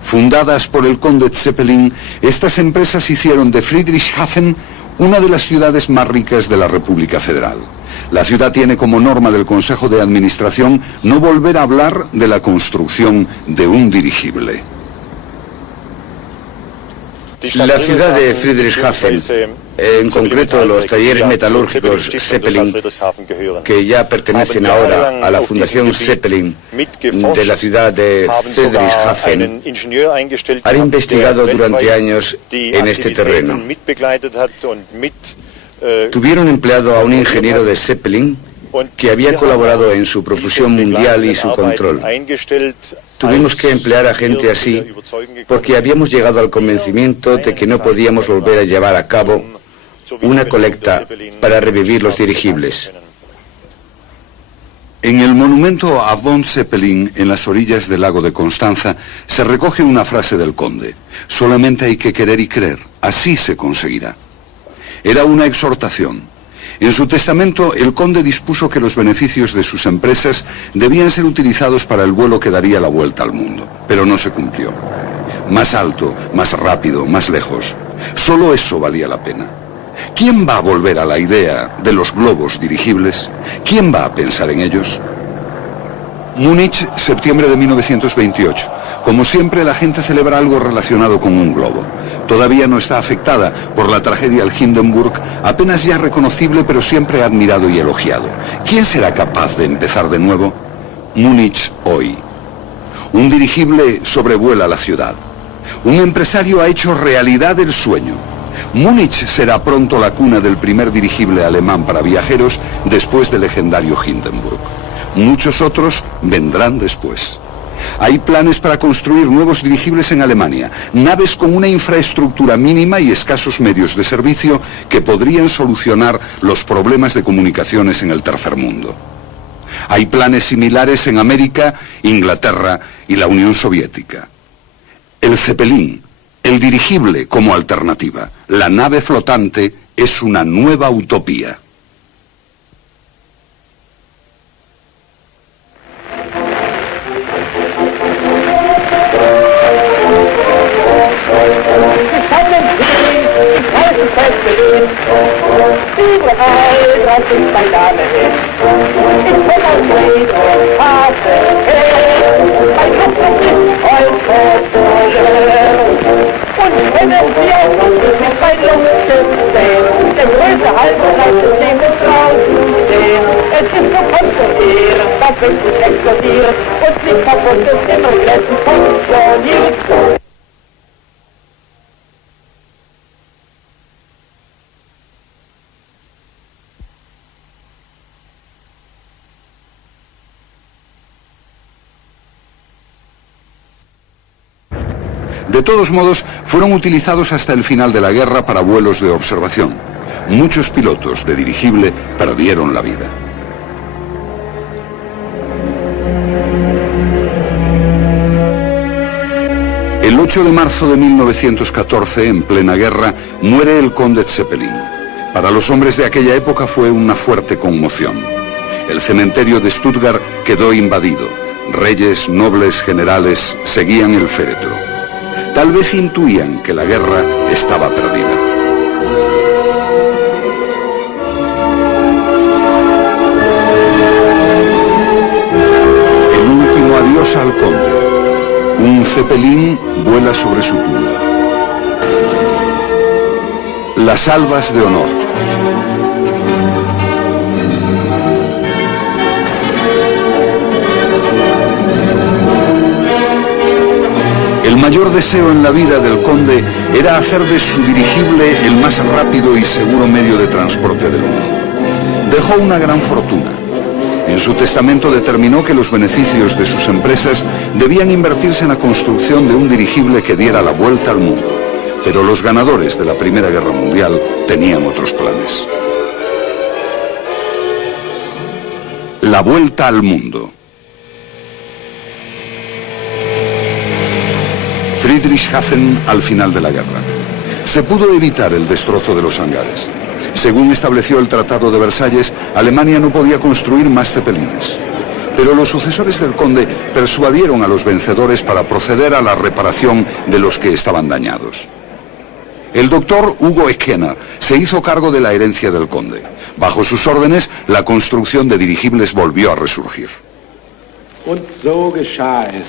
Fundadas por el conde Zeppelin, estas empresas hicieron de Friedrichshafen una de las ciudades más ricas de la República Federal. La ciudad tiene como norma del Consejo de Administración no volver a hablar de la construcción de un dirigible. La ciudad de Friedrichshafen, en concreto los talleres metalúrgicos Zeppelin, que ya pertenecen ahora a la Fundación Zeppelin de la ciudad de Friedrichshafen, han investigado durante años en este terreno. Tuvieron empleado a un ingeniero de Zeppelin que había colaborado en su profusión mundial y su control. Tuvimos que emplear a gente así porque habíamos llegado al convencimiento de que no podíamos volver a llevar a cabo una colecta para revivir los dirigibles. En el monumento a von Zeppelin, en las orillas del lago de Constanza, se recoge una frase del conde: solamente hay que querer y creer, así se conseguirá. Era una exhortación. En su testamento, el conde dispuso que los beneficios de sus empresas debían ser utilizados para el vuelo que daría la vuelta al mundo, pero no se cumplió. Más alto, más rápido, más lejos. Solo eso valía la pena. ¿Quién va a volver a la idea de los globos dirigibles? ¿Quién va a pensar en ellos? Múnich, septiembre de 1928. Como siempre, la gente celebra algo relacionado con un globo. Todavía no está afectada por la tragedia del Hindenburg, apenas ya reconocible pero siempre admirado y elogiado. ¿Quién será capaz de empezar de nuevo? Múnich hoy. Un dirigible sobrevuela la ciudad. Un empresario ha hecho realidad el sueño. Múnich será pronto la cuna del primer dirigible alemán para viajeros después del legendario Hindenburg. Muchos otros vendrán después. Hay planes para construir nuevos dirigibles en Alemania, naves con una infraestructura mínima y escasos medios de servicio que podrían solucionar los problemas de comunicaciones en el tercer mundo. Hay planes similares en América, Inglaterra y la Unión Soviética. El Zeppelin, el dirigible como alternativa, la nave flotante, es una nueva utopía. Wenn es wir uns mit bei Luft sehen, der Größe halten, das System ist raus. sehen. Es ist so konstruieren, doppelt und explodieren und nicht kaputt ist immer gleich funktionieren. De todos modos, fueron utilizados hasta el final de la guerra para vuelos de observación. Muchos pilotos de dirigible perdieron la vida. El 8 de marzo de 1914, en plena guerra, muere el conde Zeppelin. Para los hombres de aquella época fue una fuerte conmoción. El cementerio de Stuttgart quedó invadido. Reyes, nobles, generales seguían el féretro. Tal vez intuían que la guerra estaba perdida. El último adiós al conde. Un Zeppelin vuela sobre su tumba. Las albas de honor. El mayor deseo en la vida del conde era hacer de su dirigible el más rápido y seguro medio de transporte del mundo. Dejó una gran fortuna. En su testamento determinó que los beneficios de sus empresas debían invertirse en la construcción de un dirigible que diera la vuelta al mundo. Pero los ganadores de la Primera Guerra Mundial tenían otros planes. La vuelta al mundo. Friedrichshafen al final de la guerra. Se pudo evitar el destrozo de los hangares. Según estableció el Tratado de Versalles, Alemania no podía construir más zeppelines. Pero los sucesores del conde persuadieron a los vencedores para proceder a la reparación de los que estaban dañados. El doctor Hugo Eckner se hizo cargo de la herencia del conde. Bajo sus órdenes, la construcción de dirigibles volvió a resurgir. Und so geschah es.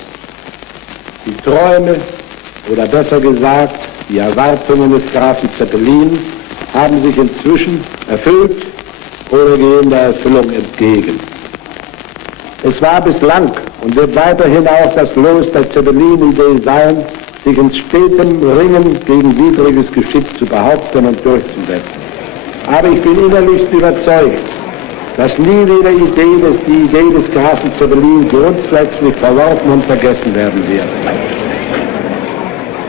Die Träume, oder besser gesagt, die Erwartungen des Grafen Zeppelin haben sich inzwischen erfüllt oder gehen der Erfüllung entgegen. Es war bislang und wird weiterhin auch das Los der Zeppelin-Idee sein, sich in stetem Ringen gegen widriges Geschick zu behaupten und durchzusetzen. Aber ich bin innerlichst überzeugt, dass nie wieder die Idee des Grafen Zeppelin grundsätzlich verworfen und vergessen werden wird.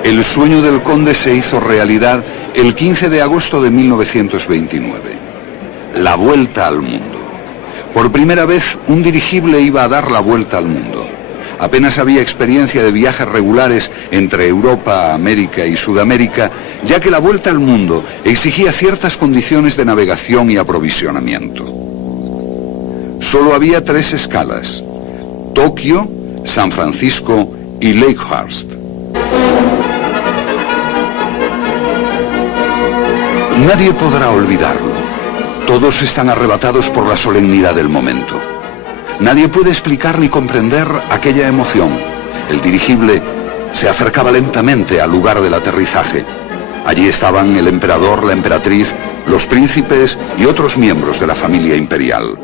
El sueño del conde se hizo realidad el 15 de agosto de 1929. La vuelta al mundo. Por primera vez, un dirigible iba a dar la vuelta al mundo. Apenas había experiencia de viajes regulares entre Europa, América y Sudamérica, ya que la vuelta al mundo exigía ciertas condiciones de navegación y aprovisionamiento. Solo había 3 escalas: Tokio, San Francisco y Lakehurst. Nadie podrá olvidarlo. Todos están arrebatados por la solemnidad del momento. Nadie puede explicar ni comprender aquella emoción. El dirigible se acercaba lentamente al lugar del aterrizaje. Allí estaban el emperador, la emperatriz, los príncipes y otros miembros de la familia imperial.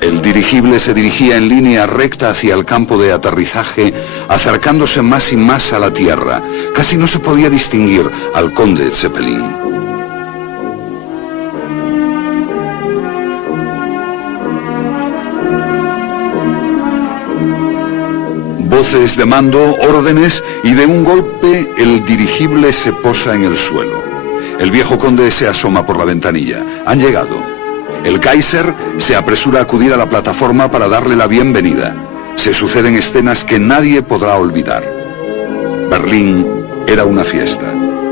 El dirigible se dirigía en línea recta hacia el campo de aterrizaje, acercándose más y más a la tierra. Casi no se podía distinguir al conde Zeppelin. Voces de mando, órdenes, y de un golpe el dirigible se posa en el suelo. El viejo conde se asoma por la ventanilla. Han llegado. El Kaiser se apresura a acudir a la plataforma para darle la bienvenida. Se suceden escenas que nadie podrá olvidar. Berlín era una fiesta.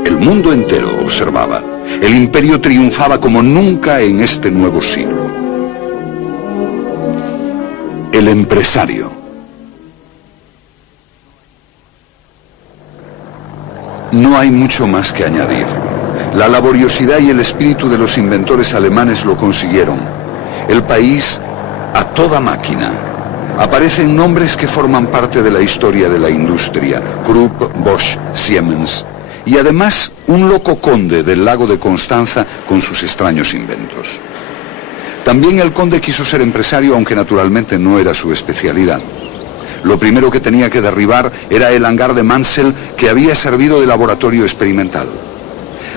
El mundo entero observaba. El imperio triunfaba como nunca en este nuevo siglo. El empresario. No hay mucho más que añadir. La laboriosidad y el espíritu de los inventores alemanes lo consiguieron. El país a toda máquina. Aparecen nombres que forman parte de la historia de la industria: Krupp, Bosch, Siemens. y además un loco conde del lago de Constanza con sus extraños inventos. También el conde quiso ser empresario, aunque naturalmente no era su especialidad. Lo primero que tenía que derribar era el hangar de Mansell, que había servido de laboratorio experimental.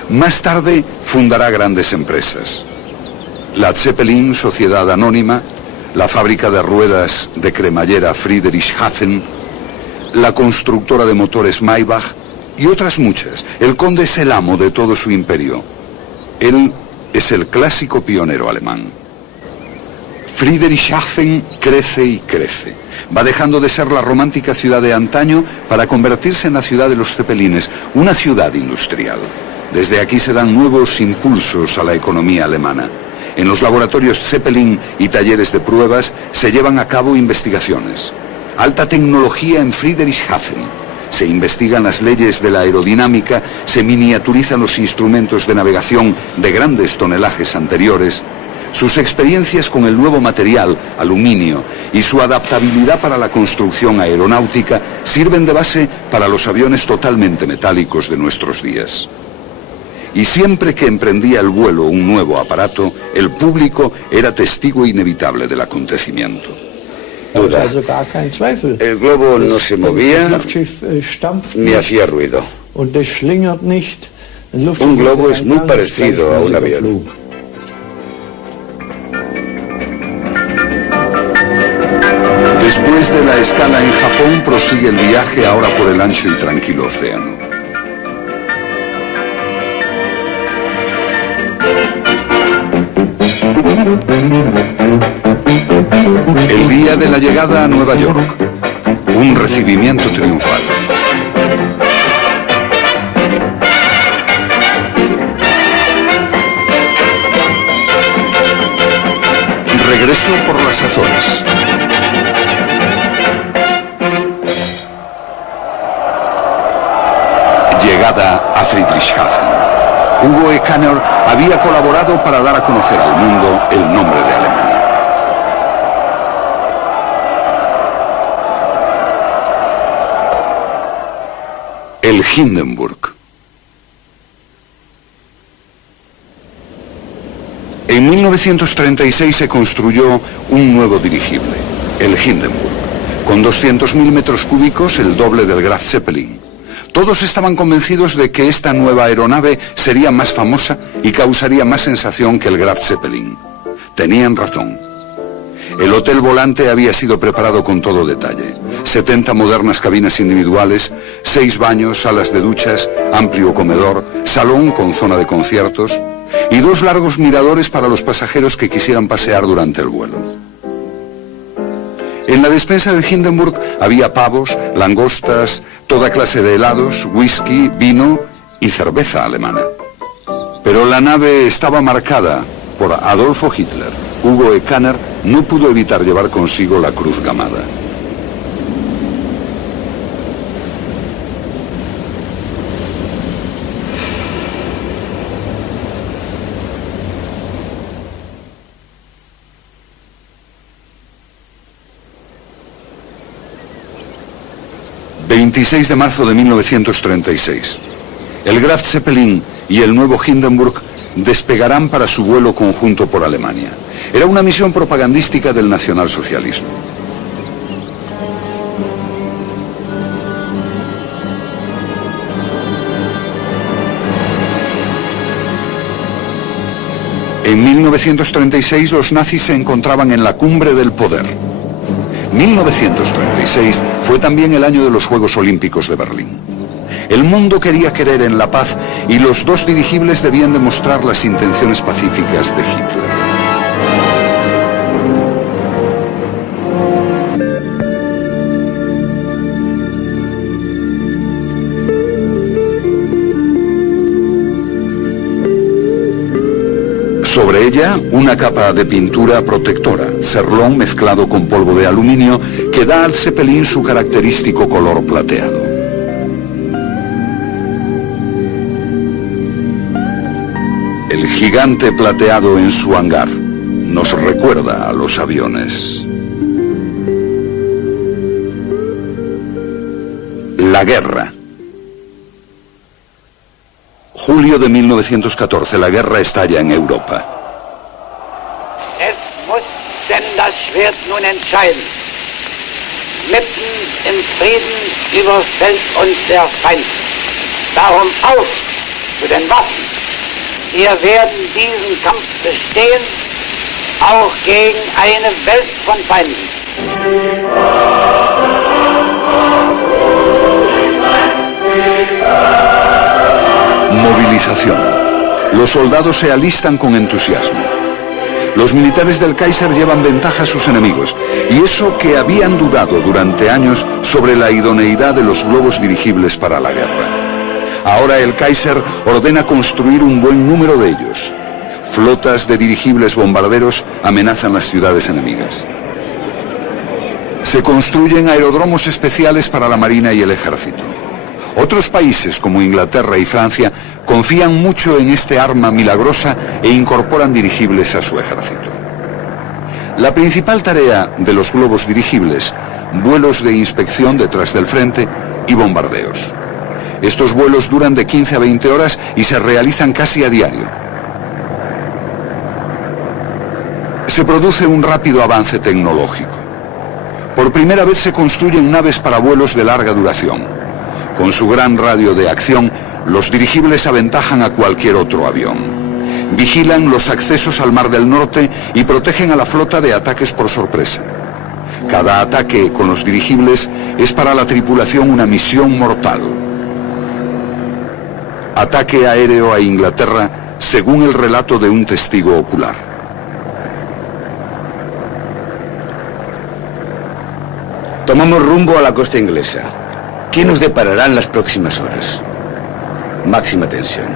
Más tarde fundará grandes empresas. La Zeppelin, sociedad anónima, la fábrica de ruedas de cremallera Friedrichshafen, la constructora de motores Maybach y otras muchas. El conde es el amo de todo su imperio. Él es el clásico pionero alemán. Friedrichshafen crece y crece. Va dejando de ser la romántica ciudad de antaño para convertirse en la ciudad de los Zeppelines, una ciudad industrial. Desde aquí se dan nuevos impulsos a la economía alemana. En los laboratorios Zeppelin y talleres de pruebas se llevan a cabo investigaciones. Alta tecnología en Friedrichshafen. Se investigan las leyes de la aerodinámica, se miniaturizan los instrumentos de navegación de grandes tonelajes anteriores. Sus experiencias con el nuevo material, aluminio, y su adaptabilidad para la construcción aeronáutica sirven de base para los aviones totalmente metálicos de nuestros días. Y siempre que emprendía el vuelo un nuevo aparato, el público era testigo inevitable del acontecimiento. Duda. El globo no se movía ni hacía ruido. Un globo es muy parecido a un avión. Después de la escala en Japón, prosigue el viaje ahora por el ancho y tranquilo océano. El día de la llegada a Nueva York, un recibimiento triunfal. Regreso por las Azores. Llegada a Friedrichshafen. Hugo Ekaner había colaborado para dar a conocer al mundo el nombre de Alemania. El Hindenburg. En 1936 se construyó un nuevo dirigible, el Hindenburg, con 200.000 metros cúbicos, el doble del Graf Zeppelin. Todos estaban convencidos de que esta nueva aeronave sería más famosa y causaría más sensación que el Graf Zeppelin. Tenían razón. El hotel volante había sido preparado con todo detalle. 70 modernas cabinas individuales, 6 baños, salas de duchas, amplio comedor, salón con zona de conciertos y 2 largos miradores para los pasajeros que quisieran pasear durante el vuelo. En la despensa del Hindenburg había pavos, langostas, toda clase de helados, whisky, vino y cerveza alemana. Pero la nave estaba marcada por Adolfo Hitler. Hugo Ekaner no pudo evitar llevar consigo la cruz gamada. ...26 de marzo de 1936... el Graf Zeppelin y el nuevo Hindenburg despegarán para su vuelo conjunto por Alemania. Era una misión propagandística del nacionalsocialismo. En 1936 los nazis se encontraban en la cumbre del poder. 1936 fue también el año de los Juegos Olímpicos de Berlín. El mundo quería creer en la paz y los 2 dirigibles debían demostrar las intenciones pacíficas de Hitler. Sobre ella, una capa de pintura protectora, Cerlón mezclado con polvo de aluminio, que da al Zeppelin su característico color plateado. El gigante plateado en su hangar nos recuerda a los aviones. La guerra. Julio de 1914, la guerra estalla en Europa. Es muss denn das Schwert nun entscheiden. Mitten im Frieden überfällt uns der Feind. Darum auf zu den Waffen. Wir werden diesen Kampf bestehen, auch gegen eine Welt von Feinden. Movilización. Los soldados se alistan con entusiasmo. Los militares del Kaiser llevan ventaja a sus enemigos, y eso que habían dudado durante años sobre la idoneidad de los globos dirigibles para la guerra. Ahora el Kaiser ordena construir un buen número de ellos. Flotas de dirigibles bombarderos amenazan las ciudades enemigas. Se construyen aeródromos especiales para la Marina y el Ejército. Otros países, como Inglaterra y Francia, confían mucho en este arma milagrosa e incorporan dirigibles a su ejército. La principal tarea de los globos dirigibles, vuelos de inspección detrás del frente y bombardeos. Estos vuelos duran de 15 a 20 horas y se realizan casi a diario. Se produce un rápido avance tecnológico. Por primera vez se construyen naves para vuelos de larga duración. Con su gran radio de acción, los dirigibles aventajan a cualquier otro avión. Vigilan los accesos al Mar del Norte y protegen a la flota de ataques por sorpresa. Cada ataque con los dirigibles es para la tripulación una misión mortal. Ataque aéreo a Inglaterra, según el relato de un testigo ocular. Tomamos rumbo a la costa inglesa. ¿Qué nos depararán las próximas horas? Máxima tensión.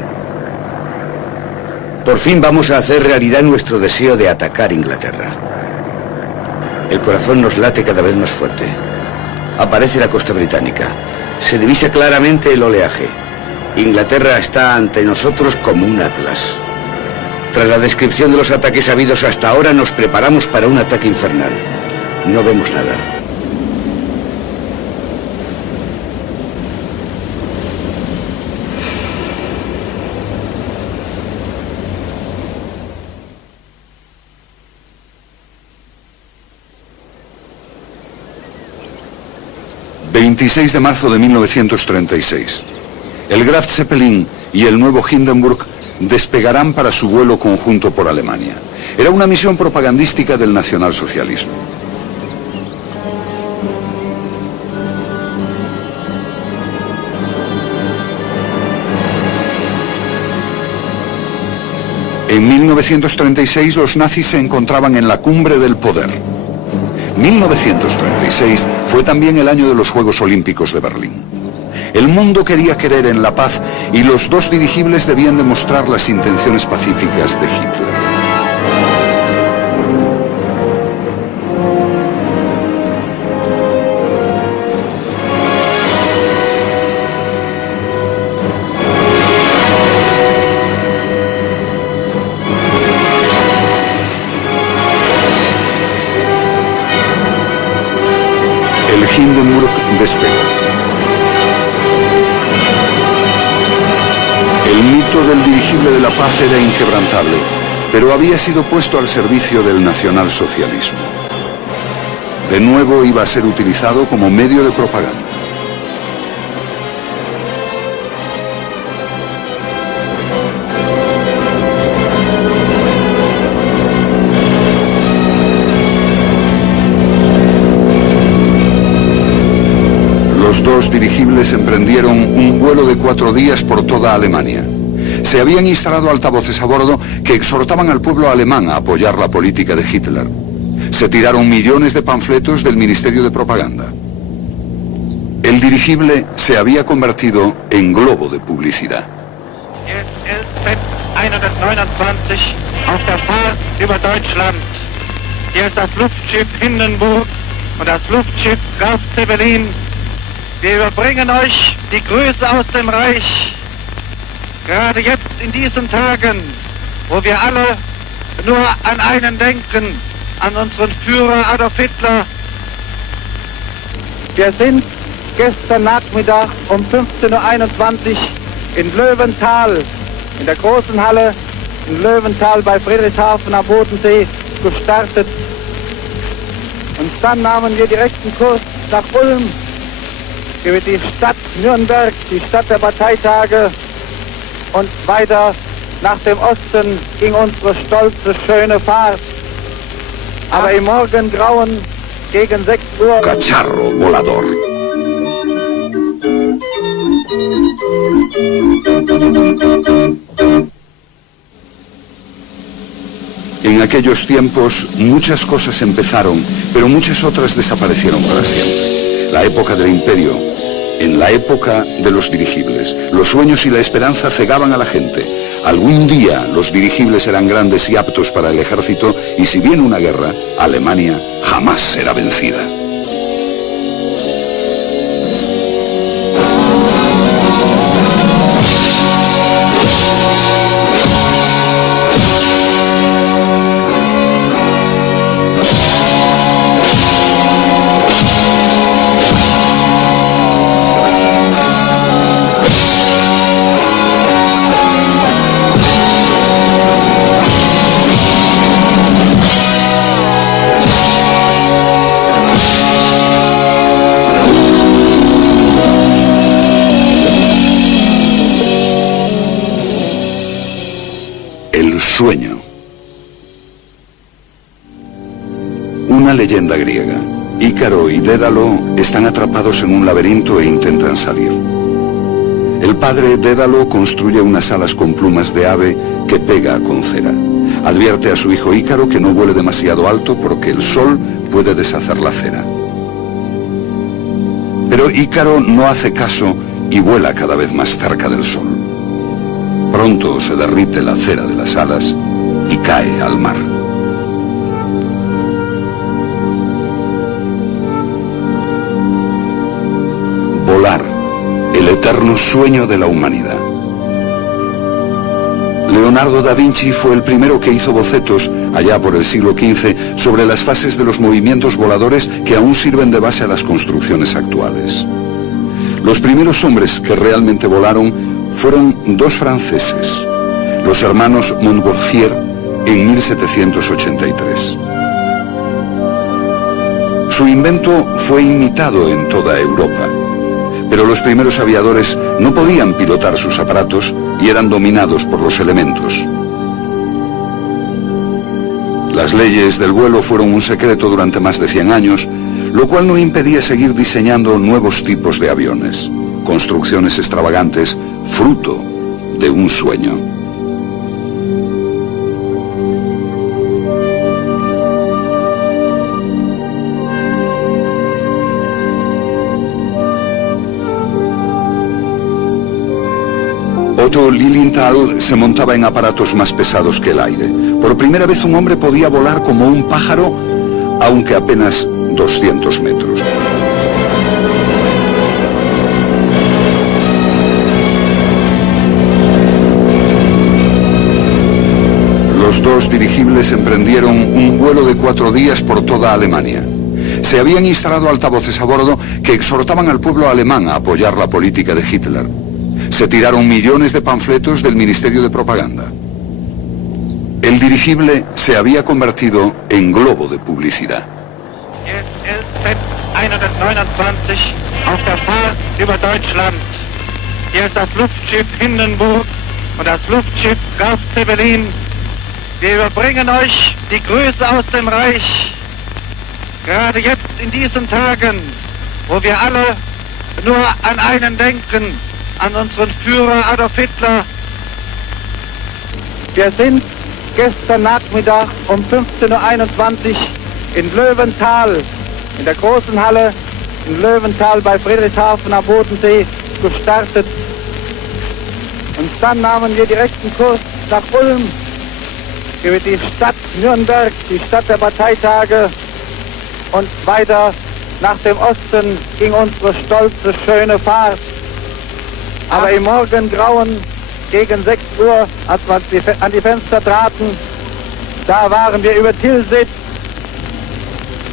Por fin vamos a hacer realidad nuestro deseo de atacar Inglaterra. El corazón nos late cada vez más fuerte. Aparece la costa británica. Se divisa claramente el oleaje. Inglaterra está ante nosotros como un atlas. Tras la descripción de los ataques habidos hasta ahora, nos preparamos para un ataque infernal. No vemos nada. ...26 de marzo de 1936... el Graf Zeppelin y el nuevo Hindenburg despegarán para su vuelo conjunto por Alemania. Era una misión propagandística del nacionalsocialismo. En 1936 los nazis se encontraban en la cumbre del poder. 1936 fue también el año de los Juegos Olímpicos de Berlín. El mundo quería creer en la paz y los dos dirigibles debían demostrar las intenciones pacíficas de Hitler. El Hindenburg despegó. El mito del dirigible de la paz era inquebrantable, pero había sido puesto al servicio del nacionalsocialismo. De nuevo iba a ser utilizado como medio de propaganda. Los dos dirigibles emprendieron un vuelo de 4 días por toda Alemania. Se habían instalado altavoces a bordo que exhortaban al pueblo alemán a apoyar la política de Hitler. Se tiraron millones de panfletos del Ministerio de Propaganda. El dirigible se había convertido en globo de publicidad. El 129 auf der Fahrt über Deutschland. Hier ist das Luftschiff Hindenburg und das Luftschiff Graf Zeppelin. Wir überbringen euch die Grüße aus dem Reich. Gerade jetzt in diesen Tagen, wo wir alle nur an einen denken, an unseren Führer Adolf Hitler. Wir sind gestern Nachmittag um 15:21 Uhr in Löwenthal in der großen Halle in Löwenthal bei Friedrichshafen am Bodensee gestartet. Und dann nahmen wir direkten Kurs nach Ulm, über die Stadt Nürnberg, die Stadt der Parteitage, und weiter nach dem Osten ging unsere stolze, schöne Fahrt. Aber im Morgengrauen gegen 6 Uhr... Cacharro volador. En aquellos tiempos muchas cosas empezaron, pero muchas otras desaparecieron para siempre. La época del imperio, en la época de los dirigibles. Los sueños y la esperanza cegaban a la gente. Algún día los dirigibles serán grandes y aptos para el ejército, y si viene una guerra, Alemania jamás será vencida. Sueño. Una leyenda griega. Ícaro y Dédalo están atrapados en un laberinto e intentan salir. El padre Dédalo construye unas alas con plumas de ave que pega con cera. Advierte a su hijo Ícaro que no vuele demasiado alto porque el sol puede deshacer la cera. Pero Ícaro no hace caso y vuela cada vez más cerca del sol. Pronto se derrite la cera de las alas y cae al mar. Volar, el eterno sueño de la humanidad. Leonardo da Vinci fue el primero que hizo bocetos, allá por el siglo XV, sobre las fases de los movimientos voladores que aún sirven de base a las construcciones actuales. Los primeros hombres que realmente volaron fueron dos franceses, los hermanos Montgolfier, en 1783. Su invento fue imitado en toda Europa, pero los primeros aviadores no podían pilotar sus aparatos y eran dominados por los elementos. Las leyes del vuelo fueron un secreto durante más de 100 años, lo cual no impedía seguir diseñando nuevos tipos de aviones, construcciones extravagantes, fruto de un sueño. Otto Lilienthal se montaba en aparatos más pesados que el aire. Por primera vez un hombre podía volar como un pájaro, aunque apenas 200 metros. Los dos dirigibles emprendieron un vuelo de 4 días por toda Alemania. Se habían instalado altavoces a bordo que exhortaban al pueblo alemán a apoyar la política de Hitler. Se tiraron millones de panfletos del Ministerio de Propaganda. El dirigible se había convertido en globo de publicidad. Jetzt 129 auf der Fahrt über Deutschland. Hier ist das Luftschiff Hindenburg und das Luftschiff Graf Zeppelin. Wir überbringen euch die Grüße aus dem Reich. Gerade jetzt in diesen Tagen, wo wir alle nur an einen denken, an unseren Führer Adolf Hitler. Wir sind gestern Nachmittag um 15:21 Uhr in Löwenthal, in der großen Halle in Löwenthal bei Friedrichshafen am Bodensee gestartet. Und dann nahmen wir direkten Kurs nach Ulm, über die Stadt Nürnberg, die Stadt der Parteitage, und weiter nach dem Osten ging unsere stolze, schöne Fahrt. Aber im Morgengrauen gegen 6 Uhr, als wir an die Fenster traten, da waren wir über Tilsit.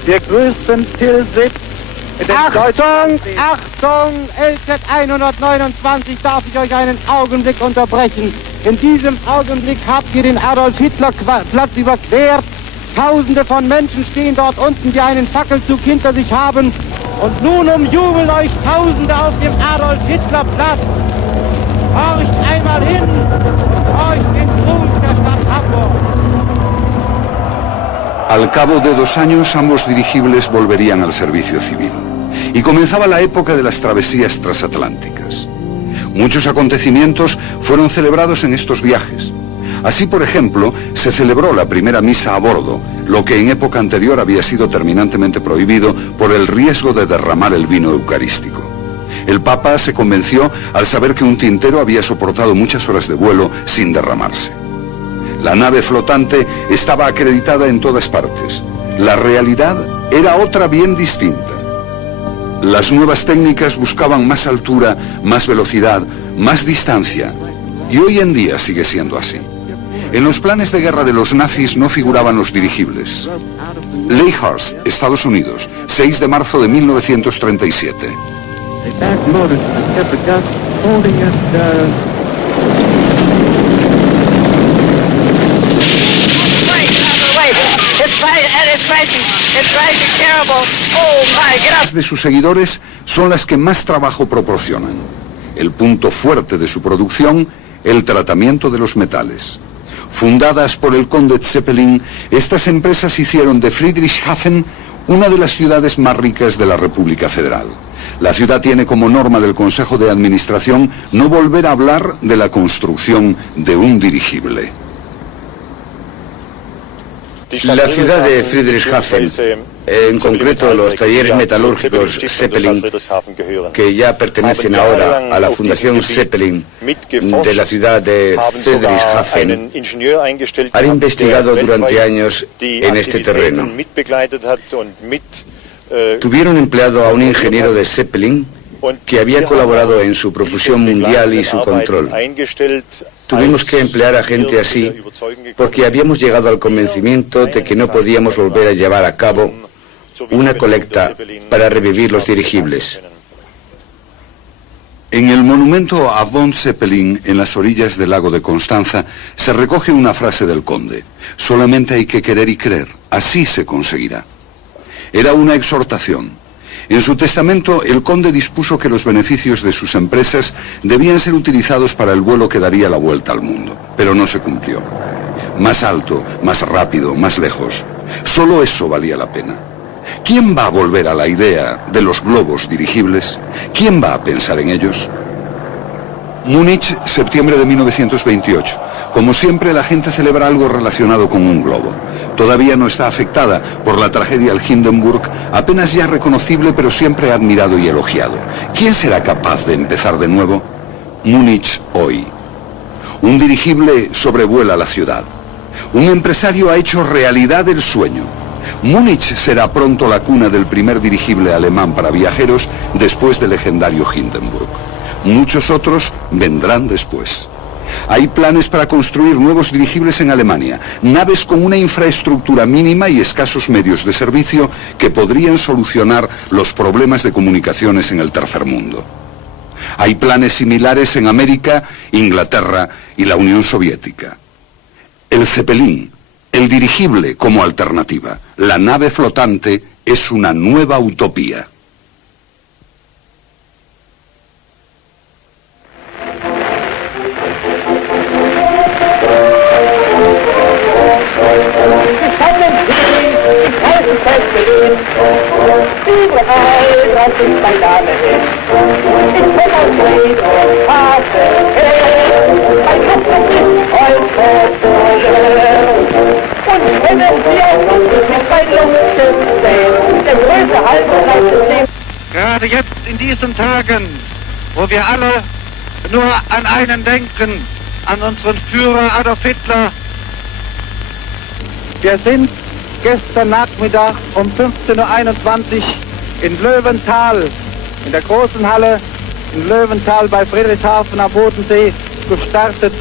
Wir grüßten Tilsit. Achtung, Achtung, LZ 129, darf ich euch einen Augenblick unterbrechen. In diesem Augenblick habt ihr den Adolf-Hitler-Platz überquert. Tausende von Menschen stehen dort unten, die einen Fackelzug hinter sich haben. Und nun umjubeln euch Tausende auf dem Adolf-Hitler-Platz. Horcht einmal hin und horcht den Gruß der Stadt Hamburg. Al cabo de 2 años, ambos dirigibles volverían al servicio civil. Y comenzaba la época de las travesías transatlánticas. Muchos acontecimientos fueron celebrados en estos viajes. Así, por ejemplo, se celebró la primera misa a bordo, lo que en época anterior había sido terminantemente prohibido por el riesgo de derramar el vino eucarístico. El Papa se convenció al saber que un tintero había soportado muchas horas de vuelo sin derramarse. La nave flotante estaba acreditada en todas partes. La realidad era otra bien distinta. Las nuevas técnicas buscaban más altura, más velocidad, más distancia. Y hoy en día sigue siendo así. En los planes de guerra de los nazis no figuraban los dirigibles. Leyhurst, Estados Unidos, 6 de marzo de 1937. Las de sus seguidores son las que más trabajo proporcionan. El punto fuerte de su producción, el tratamiento de los metales. Fundadas por el conde Zeppelin, estas empresas hicieron de Friedrichshafen una de las ciudades más ricas de la República Federal. La ciudad tiene como norma del Consejo de Administración no volver a hablar de la construcción de un dirigible. La ciudad de Friedrichshafen, en concreto los talleres metalúrgicos Zeppelin, que ya pertenecen ahora a la Fundación Zeppelin de la ciudad de Friedrichshafen, han investigado durante años en este terreno. Tuvieron empleado a un ingeniero de Zeppelin que había colaborado en su profusión mundial y su control. Tuvimos que emplear a gente así porque habíamos llegado al convencimiento de que no podíamos volver a llevar a cabo una colecta para revivir los dirigibles. En el monumento a von Zeppelin, en las orillas del lago de Constanza, se recoge una frase del conde: solamente hay que querer y creer, así se conseguirá. Era una exhortación. En su testamento, el conde dispuso que los beneficios de sus empresas debían ser utilizados para el vuelo que daría la vuelta al mundo, pero no se cumplió. Más alto, más rápido, más lejos. Solo eso valía la pena. ¿Quién va a volver a la idea de los globos dirigibles? ¿Quién va a pensar en ellos? Múnich, septiembre de 1928. Como siempre, la gente celebra algo relacionado con un globo. Todavía no está afectada por la tragedia al Hindenburg, apenas ya reconocible pero siempre admirado y elogiado. ¿Quién será capaz de empezar de nuevo? Múnich hoy. Un dirigible sobrevuela la ciudad. Un empresario ha hecho realidad el sueño. Múnich será pronto la cuna del primer dirigible alemán para viajeros después del legendario Hindenburg. Muchos otros vendrán después. Hay planes para construir nuevos dirigibles en Alemania, naves con una infraestructura mínima y escasos medios de servicio que podrían solucionar los problemas de comunicaciones en el tercer mundo. Hay planes similares en América, Inglaterra y la Unión Soviética. El Zeppelin, el dirigible como alternativa, la nave flotante, es una nueva utopía. Gerade jetzt in diesen Tagen, wo wir alle nur an einen denken, an unseren Führer Adolf Hitler. Wir sind gestern Nachmittag um 15:21 Uhr in Löwental, in der großen Halle in Löwental bei Friedrichshafen am Bodensee gestartet.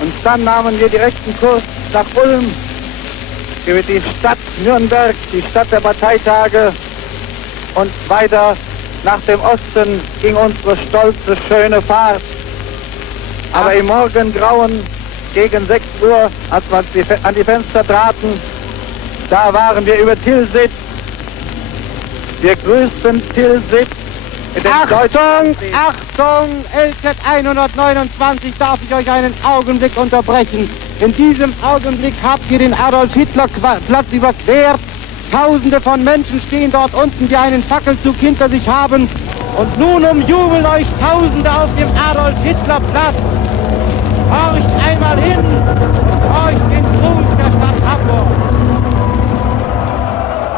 Und dann nahmen wir direkten Kurs nach Ulm, über die Stadt Nürnberg, die Stadt der Parteitage, und weiter nach dem Osten ging unsere stolze, schöne Fahrt. Aber im Morgengrauen gegen 6 Uhr, als wir an die Fenster traten, da waren wir über Tilsit. Wir grüßten Tilsit. Achtung, Achtung, LZ 129, darf ich euch einen Augenblick unterbrechen. In diesem Augenblick habt ihr den Adolf-Hitler-Platz überquert. Tausende von Menschen stehen dort unten, die einen Fackelzug hinter sich haben. Und nun umjubeln euch Tausende auf dem Adolf-Hitler-Platz. Horcht einmal hin und horcht den Gruß der Stadt Hamburg.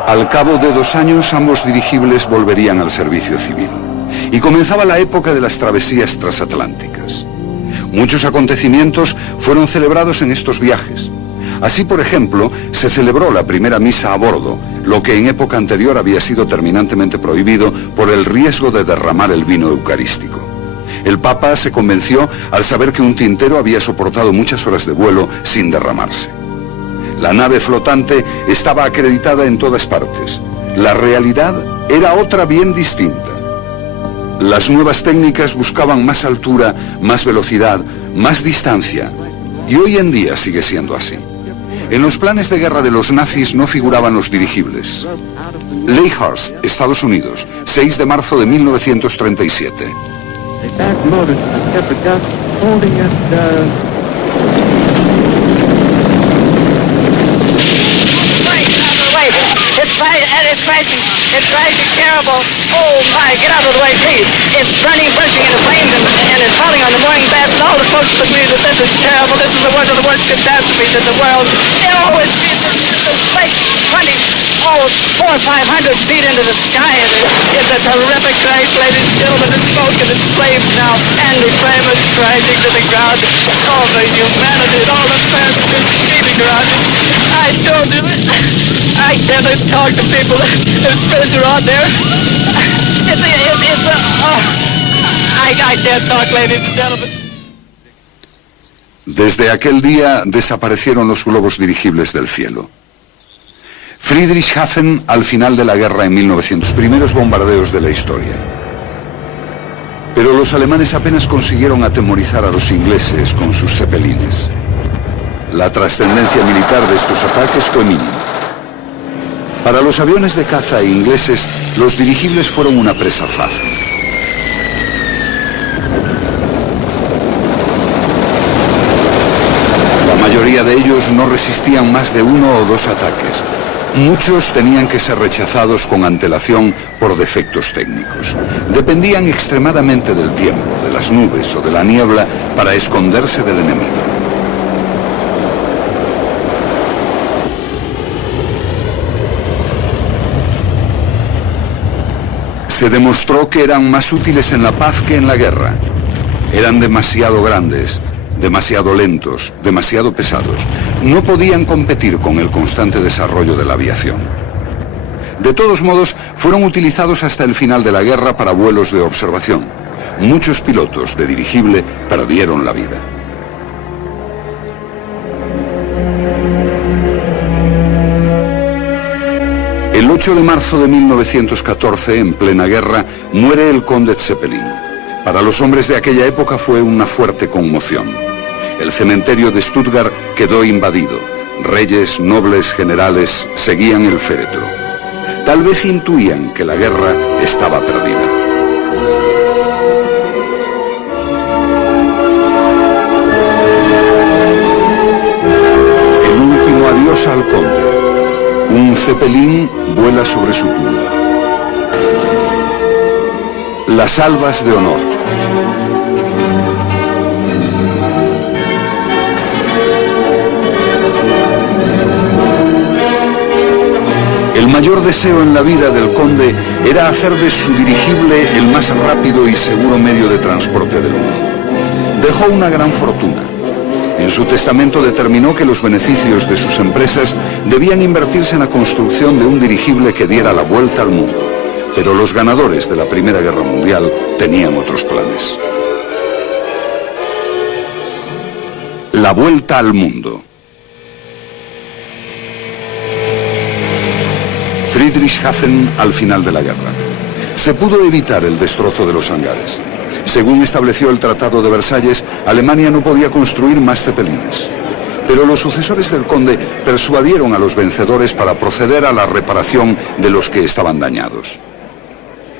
Al cabo de 2 años, ambos dirigibles volverían al servicio civil y comenzaba la época de las travesías transatlánticas. Muchos acontecimientos fueron celebrados en estos viajes. Así, por ejemplo, se celebró la primera misa a bordo, lo que en época anterior había sido terminantemente prohibido por el riesgo de derramar el vino eucarístico. El Papa se convenció al saber que un tintero había soportado muchas horas de vuelo sin derramarse. La nave flotante estaba acreditada en todas partes. La realidad era otra bien distinta. Las nuevas técnicas buscaban más altura, más velocidad, más distancia. Y hoy en día sigue siendo así. En los planes de guerra de los nazis no figuraban los dirigibles. Leyhurst, Estados Unidos, 6 de marzo de 1937. It's crashing terrible. Oh my, get out of the way, please. It's burning, bursting into flames, and it's falling on the morning baths, and all the folks agree that this is terrible. This is one of the worst catastrophes in the world. It's like 20, 400 or 500 feet into the sky. It's a terrific crash, ladies and gentlemen. It's smoke and it's flames now, and the flame is crashing to the ground. All the humanity and all the passengers screaming around it. I told you, I can't talk to people. There's friends are out there. I can't talk, ladies and gentlemen. Desde aquel día desaparecieron los globos dirigibles del cielo. Friedrichshafen al final de la guerra en 1900, primeros bombardeos de la historia. Pero los alemanes apenas consiguieron atemorizar a los ingleses con sus cepelines. La trascendencia militar de estos ataques fue mínima. Para los aviones de caza ingleses, los dirigibles fueron una presa fácil. La mayoría de ellos no resistían más de 1 o 2 ataques. Muchos tenían que ser rechazados con antelación por defectos técnicos. Dependían extremadamente del tiempo, de las nubes o de la niebla para esconderse del enemigo. Se demostró que eran más útiles en la paz que en la guerra. Eran demasiado grandes, demasiado lentos, demasiado pesados. No podían competir con el constante desarrollo de la aviación. De todos modos, fueron utilizados hasta el final de la guerra para vuelos de observación. Muchos pilotos de dirigible perdieron la vida. El 8 de marzo de 1914, en plena guerra, muere el conde Zeppelin. Para los hombres de aquella época fue una fuerte conmoción. El cementerio de Stuttgart quedó invadido. Reyes, nobles, generales seguían el féretro. Tal vez intuían que la guerra estaba perdida. El último adiós al conde. Un Zeppelin vuela sobre su tumba. Las albas de honor. El mayor deseo en la vida del conde era hacer de su dirigible el más rápido y seguro medio de transporte del mundo. Dejó una gran fortuna. En su testamento determinó que los beneficios de sus empresas debían invertirse en la construcción de un dirigible que diera la vuelta al mundo. Pero los ganadores de la Primera Guerra Mundial tenían otros planes. La vuelta al mundo. Friedrichshafen al final de la guerra. Se pudo evitar el destrozo de los hangares. Según estableció el Tratado de Versalles, Alemania no podía construir más cepelines. Pero los sucesores del conde persuadieron a los vencedores para proceder a la reparación de los que estaban dañados.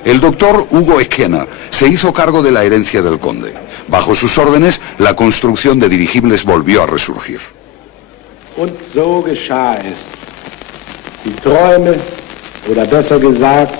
El doctor Hugo Esquena se hizo cargo de la herencia del conde. Bajo sus órdenes, la construcción de dirigibles volvió a resurgir. Und so geschah es. Die Träume, oder besser gesagt,